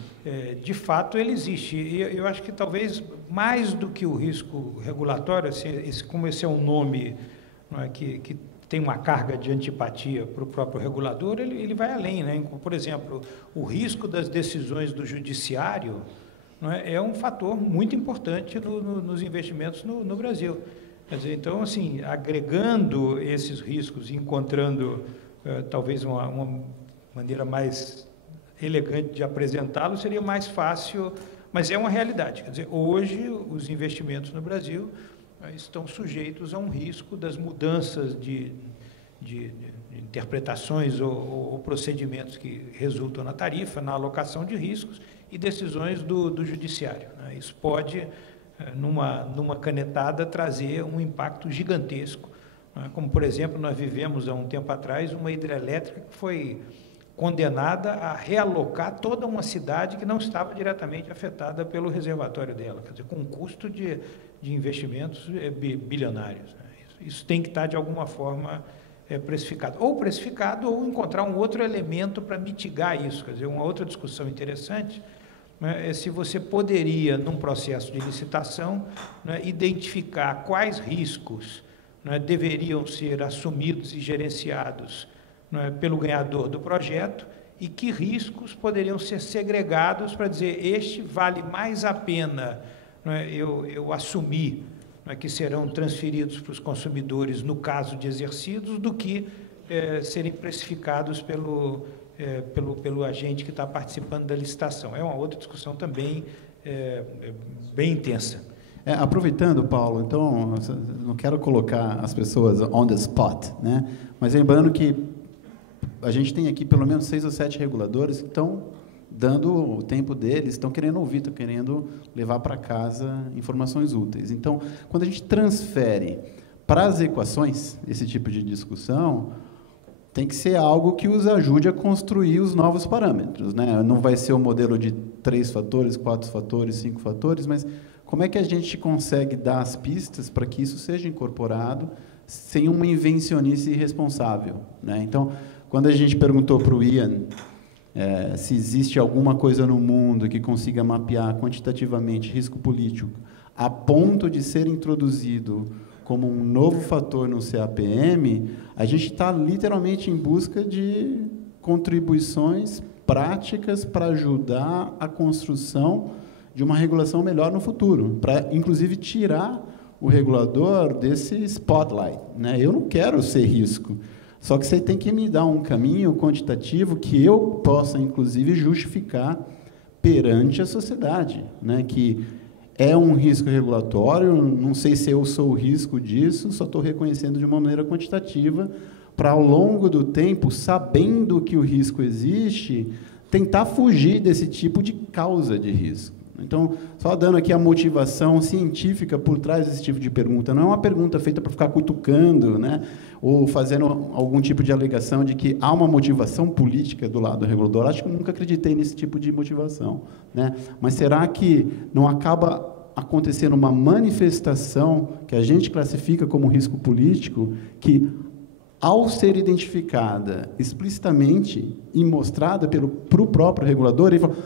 de fato, ele existe. E eu acho que talvez mais do que o risco regulatório, assim, como esse é um nome, não é, que tem uma carga de antipatia para o próprio regulador, ele vai além, né? Por exemplo, o risco das decisões do judiciário, não é um fator muito importante nos investimentos no Brasil. Quer dizer, então, assim, agregando esses riscos e encontrando talvez uma maneira mais elegante de apresentá-lo, seria mais fácil, mas é uma realidade. Quer dizer, hoje os investimentos no Brasil estão sujeitos a um risco das mudanças de interpretações ou procedimentos que resultam na tarifa, na alocação de riscos e decisões do judiciário, né? Isso pode, numa canetada, trazer um impacto gigantesco, né? Como, por exemplo, nós vivemos há um tempo atrás uma hidrelétrica que foi condenada a realocar toda uma cidade que não estava diretamente afetada pelo reservatório dela, quer dizer, com um custo de investimentos bilionários, né? Isso tem que estar, de alguma forma, precificado, ou encontrar um outro elemento para mitigar isso. Quer dizer, uma outra discussão interessante, né, é se você poderia, num processo de licitação, né, identificar quais riscos, né, deveriam ser assumidos e gerenciados, né, pelo ganhador do projeto e que riscos poderiam ser segregados para dizer, este vale mais a pena, né, eu assumir, né, que serão transferidos para os consumidores no caso de exercidos, do que serem precificados pelo agente que está participando da licitação. É uma outra discussão também bem intensa. Aproveitando, Paulo, então, não quero colocar as pessoas on the spot, né? Mas lembrando que a gente tem aqui pelo menos 6 ou 7 reguladores que estão dando o tempo deles, estão querendo ouvir, estão querendo levar para casa informações úteis. Então, quando a gente transfere para as equações esse tipo de discussão, tem que ser algo que os ajude a construir os novos parâmetros, né? Não vai ser o modelo de 3 fatores, 4 fatores, 5 fatores, mas como é que a gente consegue dar as pistas para que isso seja incorporado sem uma invencionice irresponsável, né? Então, quando a gente perguntou para o Ian se existe alguma coisa no mundo que consiga mapear quantitativamente risco político a ponto de ser introduzido como um novo fator no CAPM, a gente está literalmente em busca de contribuições práticas para ajudar a construção de uma regulação melhor no futuro, para, inclusive, tirar o regulador desse spotlight, né? Eu não quero ser risco, só que você tem que me dar um caminho quantitativo que eu possa, inclusive, justificar perante a sociedade, né? Que é um risco regulatório, não sei se eu sou o risco disso, só estou reconhecendo de uma maneira quantitativa, para, ao longo do tempo, sabendo que o risco existe, tentar fugir desse tipo de causa de risco. Então, só dando aqui a motivação científica por trás desse tipo de pergunta. Não é uma pergunta feita para ficar cutucando, né, ou fazendo algum tipo de alegação de que há uma motivação política do lado do regulador. Acho que eu nunca acreditei nesse tipo de motivação, né? Mas será que não acaba acontecer uma manifestação que a gente classifica como risco político, que, ao ser identificada explicitamente e mostrada para o próprio regulador, ele fala: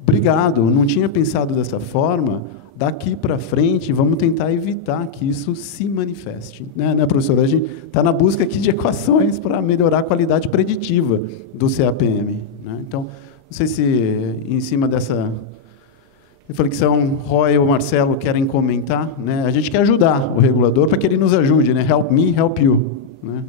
obrigado, não tinha pensado dessa forma, daqui para frente vamos tentar evitar que isso se manifeste. Né, professora? A gente está na busca aqui de equações para melhorar a qualidade preditiva do CAPM. Né? Então, não sei se em cima dessa reflexão Roy ou Marcelo querem comentar. Né? A gente quer ajudar o regulador para que ele nos ajude. Né? Help me, help you. Né?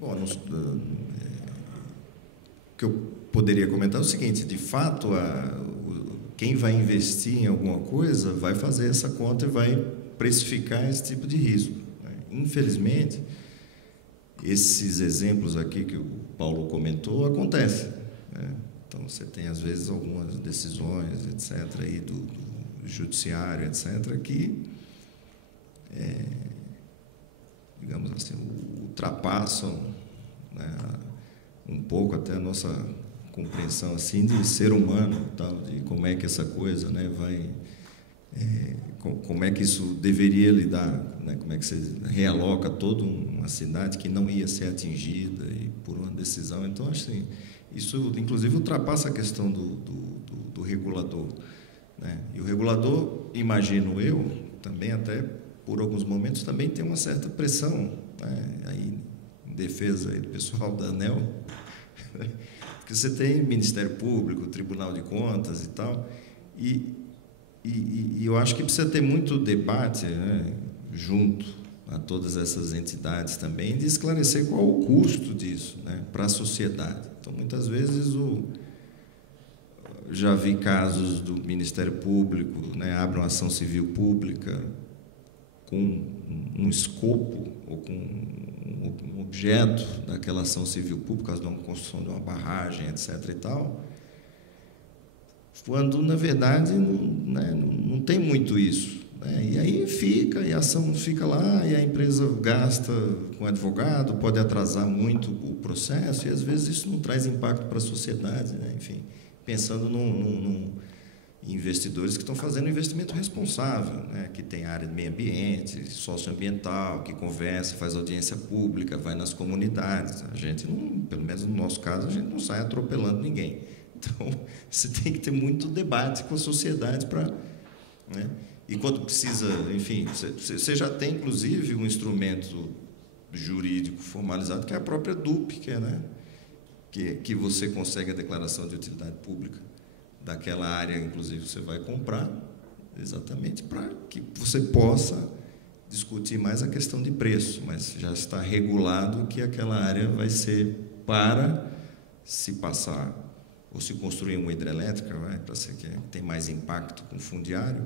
Bom, o que eu poderia comentar é o seguinte: de fato, quem vai investir em alguma coisa vai fazer essa conta e vai precificar esse tipo de risco. Né? Infelizmente, esses exemplos aqui que o Paulo comentou acontecem. Né? Então, você tem, às vezes, algumas decisões, etc., aí do judiciário, etc., que, digamos assim, ultrapassam, né, um pouco até a nossa compreensão assim de ser humano, tal, de como é que essa coisa, né, vai, como é que isso deveria lidar, né, como é que você realoca toda uma cidade que não ia ser atingida e por uma decisão. Então, assim, isso inclusive ultrapassa a questão do regulador, né? E o regulador, imagino eu, também até por alguns momentos também tem uma certa pressão, né, aí em defesa aí do pessoal da ANEEL, porque você tem Ministério Público, Tribunal de Contas e tal, e eu acho que precisa ter muito debate, né, junto a todas essas entidades também, de esclarecer qual o custo disso, né, para a sociedade. Então, muitas vezes, já vi casos do Ministério Público, né, abre uma ação civil pública com um escopo ou com um objeto daquela ação civil pública, por causa de uma construção de uma barragem, etc. e tal, quando, na verdade, não tem muito isso. Né? E aí e a ação fica lá, e a empresa gasta com advogado, pode atrasar muito o processo, e, às vezes, isso não traz impacto para a sociedade. Né? Enfim, pensando em investidores que estão fazendo um investimento responsável, né? Que tem área de meio ambiente, socioambiental, que conversa, faz audiência pública, vai nas comunidades. A gente, pelo menos no nosso caso, a gente não sai atropelando ninguém. Então, você tem que ter muito debate com a sociedade para... Né? E quando precisa, enfim, você já tem, inclusive, um instrumento jurídico formalizado, que é a própria DUP, que você consegue a declaração de utilidade pública daquela área, inclusive, você vai comprar, exatamente para que você possa discutir mais a questão de preço, mas já está regulado que aquela área vai ser para se passar ou se construir uma hidrelétrica, para ser que tem mais impacto com fundiário,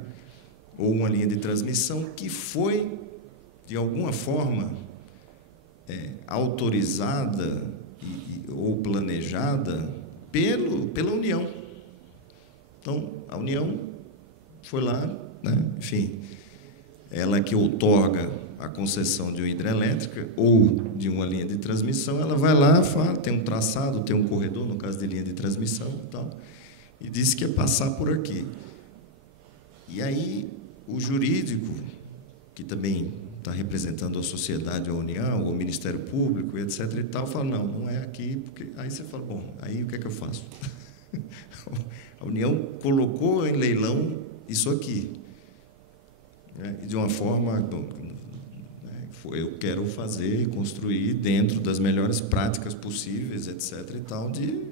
ou uma linha de transmissão que foi, de alguma forma, autorizada ou planejada pela União. Então, a União foi lá, né? Enfim, ela que outorga a concessão de uma hidrelétrica ou de uma linha de transmissão, ela vai lá, fala, tem um traçado, tem um corredor, no caso de linha de transmissão e tal, e diz que é passar por aqui. E aí, o jurídico, que também está representando a sociedade, a União, o Ministério Público, etc. e tal, fala, não é aqui, porque... Aí você fala, bom, aí o que é que eu faço? A União colocou em leilão isso aqui, né? E de uma forma, bom, eu quero fazer e construir dentro das melhores práticas possíveis, etc. e tal, de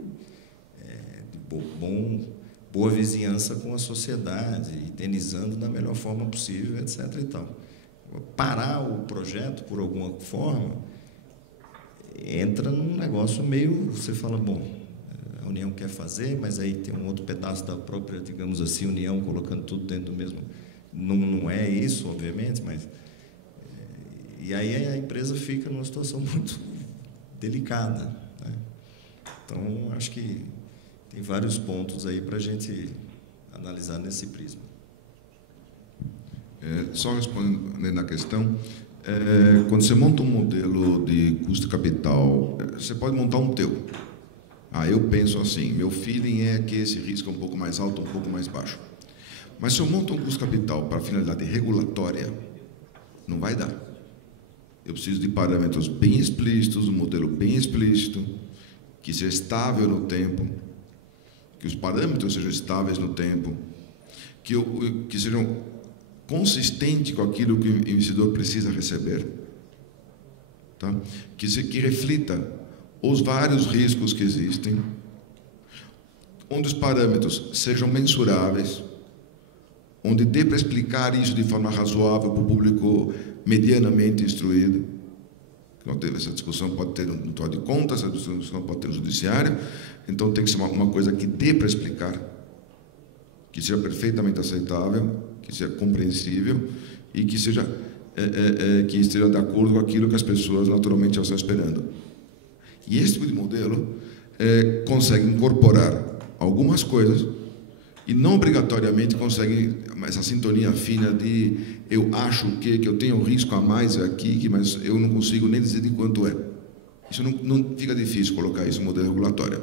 boa vizinhança com a sociedade, indenizando da melhor forma possível, etc. e tal. Parar o projeto por alguma forma entra num negócio meio, você fala, bom, a União quer fazer, mas aí tem um outro pedaço da própria, digamos assim, União colocando tudo dentro do mesmo. Não é isso, obviamente, mas... E aí a empresa fica numa situação muito delicada. Né? Então, acho que tem vários pontos aí para a gente analisar nesse prisma. Só respondendo à questão, Quando você monta um modelo de custo capital, você pode montar um teu. Eu penso assim, meu feeling é que esse risco é um pouco mais alto, um pouco mais baixo. Mas se eu monto um custo capital para finalidade regulatória, não vai dar. Eu preciso de parâmetros bem explícitos, um modelo bem explícito, que seja estável no tempo, que os parâmetros sejam estáveis no tempo, que sejam consistentes com aquilo que o investidor precisa receber, tá? Que reflita os vários riscos que existem, onde os parâmetros sejam mensuráveis, onde dê para explicar isso de forma razoável para o público medianamente instruído. Essa discussão pode ter no Tribunal de Contas, essa discussão pode ter no Judiciário, então tem que ser uma coisa que dê para explicar, que seja perfeitamente aceitável, que seja compreensível e que esteja de acordo com aquilo que as pessoas naturalmente já estão esperando. E esse tipo de modelo consegue incorporar algumas coisas e não obrigatoriamente consegue essa sintonia fina de eu acho que eu tenho um risco a mais aqui, mas eu não consigo nem dizer de quanto é. Isso não fica difícil colocar isso no modelo regulatório.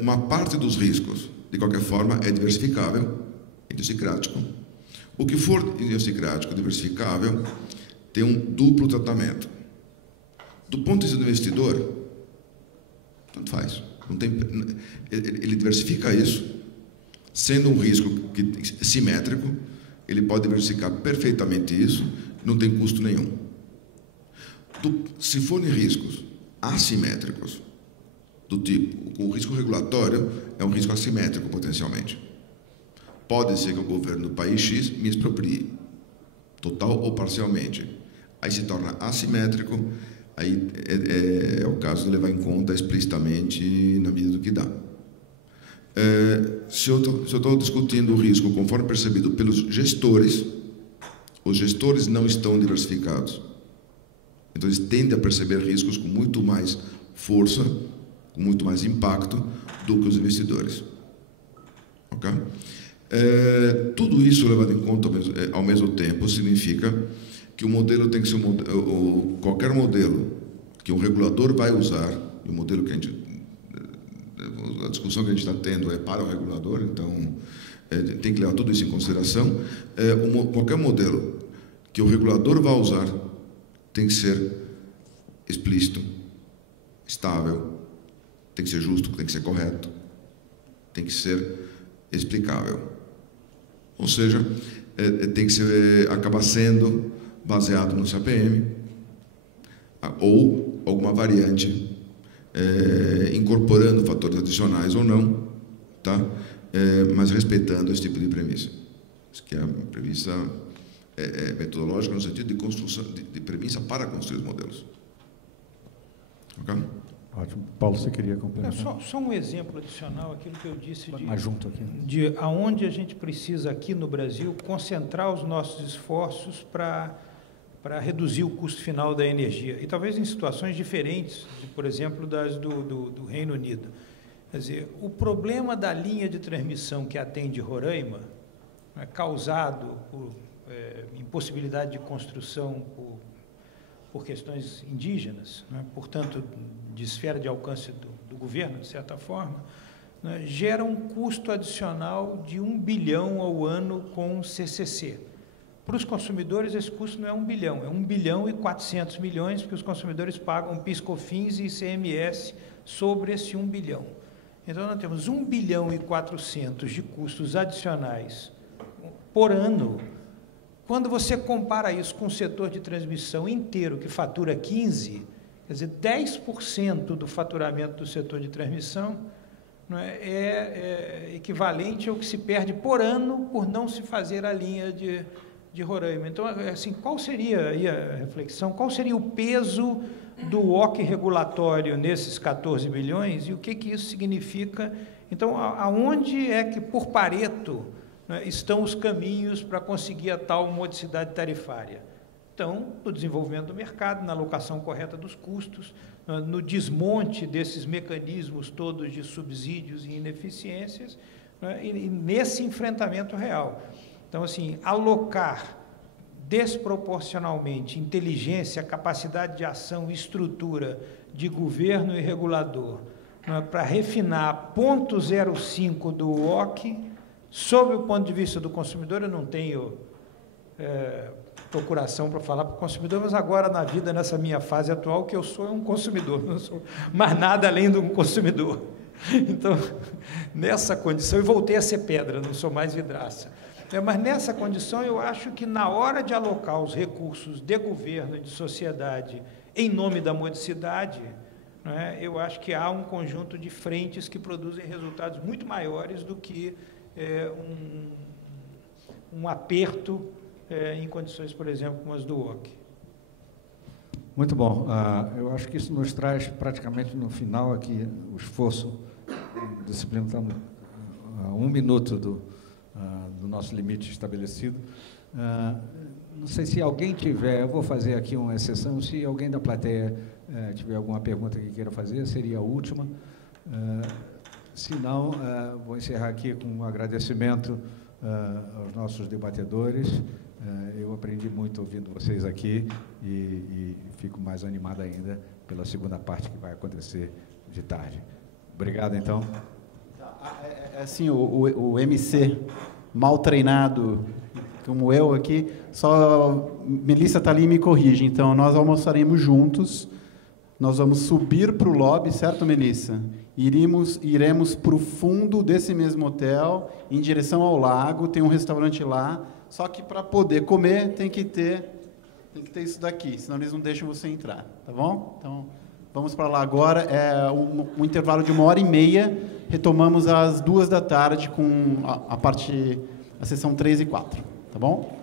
Uma parte dos riscos, de qualquer forma, é diversificável, idiosincrático. O que for idiosincrático, diversificável, tem um duplo tratamento. Do ponto de vista do investidor, tanto faz. Ele diversifica isso, sendo um risco simétrico, ele pode diversificar perfeitamente isso, não tem custo nenhum. Se forem riscos assimétricos, do tipo, o risco regulatório é um risco assimétrico potencialmente. Pode ser que o governo do país X me exproprie, total ou parcialmente. Aí se torna assimétrico, aí é o caso de levar em conta explicitamente na medida do que dá. Se eu estou discutindo o risco conforme percebido pelos gestores, os gestores não estão diversificados. Então, eles tendem a perceber riscos com muito mais força, com muito mais impacto do que os investidores. Ok? Tudo isso levado em conta ao mesmo tempo significa que o modelo tem que ser qualquer modelo que um regulador vai usar, e o modelo que a discussão que a gente está tendo é para o regulador, então tem que levar tudo isso em consideração. Qualquer modelo que o regulador vai usar tem que ser explícito, estável, tem que ser justo, tem que ser correto, tem que ser explicável. Ou seja, tem que acabar sendo baseado no CAPM ou alguma variante incorporando fatores adicionais ou não, tá? Mas respeitando esse tipo de premissa. Isso que é a premissa metodológica no sentido de construção, de premissa para construir os modelos. Ok? Ótimo. Paulo, você queria complementar? Só um exemplo adicional, aquilo que eu disse de aonde a gente precisa aqui no Brasil concentrar os nossos esforços para reduzir o custo final da energia. E talvez em situações diferentes, por exemplo, das do Reino Unido. Quer dizer, o problema da linha de transmissão que atende Roraima, causado por impossibilidade de construção por questões indígenas, portanto, de esfera de alcance do governo, de certa forma, gera um custo adicional de 1 bilhão ao ano com CCC. Para os consumidores, esse custo não é 1 bilhão, é 1 bilhão e 400 milhões, porque os consumidores pagam PIS/COFINS e ICMS sobre esse 1 bilhão. Então, nós temos 1 bilhão e 400 de custos adicionais por ano. Quando você compara isso com o setor de transmissão inteiro, que fatura 15, quer dizer, 10% do faturamento do setor de transmissão é equivalente ao que se perde por ano por não se fazer a linha de Roraima. Então, assim, qual seria aí a reflexão? Qual seria o peso do OC regulatório nesses 14 bilhões e o que isso significa? Então, aonde é que, por Pareto, estão os caminhos para conseguir a tal modicidade tarifária? Então, no desenvolvimento do mercado, na alocação correta dos custos, no desmonte desses mecanismos todos de subsídios e ineficiências, e nesse enfrentamento real. Então, assim, alocar desproporcionalmente inteligência, capacidade de ação, estrutura de governo e regulador, para refinar 0,05 do WOC, sob o ponto de vista do consumidor. Eu não tenho procuração para falar para o consumidor, mas agora na vida, nessa minha fase atual, o que eu sou é um consumidor, não sou mais nada além de um consumidor. Então, nessa condição, eu voltei a ser pedra, não sou mais vidraça. Mas nessa condição, eu acho que na hora de alocar os recursos de governo e de sociedade em nome da modicidade, eu acho que há um conjunto de frentes que produzem resultados muito maiores do que um aperto em condições, por exemplo, como as do WOC. Muito bom. Eu acho que isso nos traz praticamente no final aqui o esforço, disciplinando a 1 minuto do nosso limite estabelecido. Não sei se alguém tiver, eu vou fazer aqui uma exceção, se alguém da plateia tiver alguma pergunta que queira fazer, seria a última. Se não, vou encerrar aqui com um agradecimento aos nossos debatedores. Eu aprendi muito ouvindo vocês aqui e fico mais animado ainda pela segunda parte que vai acontecer de tarde. Obrigado, então. Assim, o MC mal treinado, como eu aqui, só Melissa está ali e me corrige. Então, nós almoçaremos juntos, nós vamos subir para o lobby, certo, Melissa? Iremos para o fundo desse mesmo hotel, em direção ao lago, tem um restaurante lá, só que para poder comer tem que ter isso daqui, senão eles não deixam você entrar, tá bom? Então, vamos para lá agora, um intervalo de 1h30, retomamos às 14h com a sessão 3 e 4, tá bom?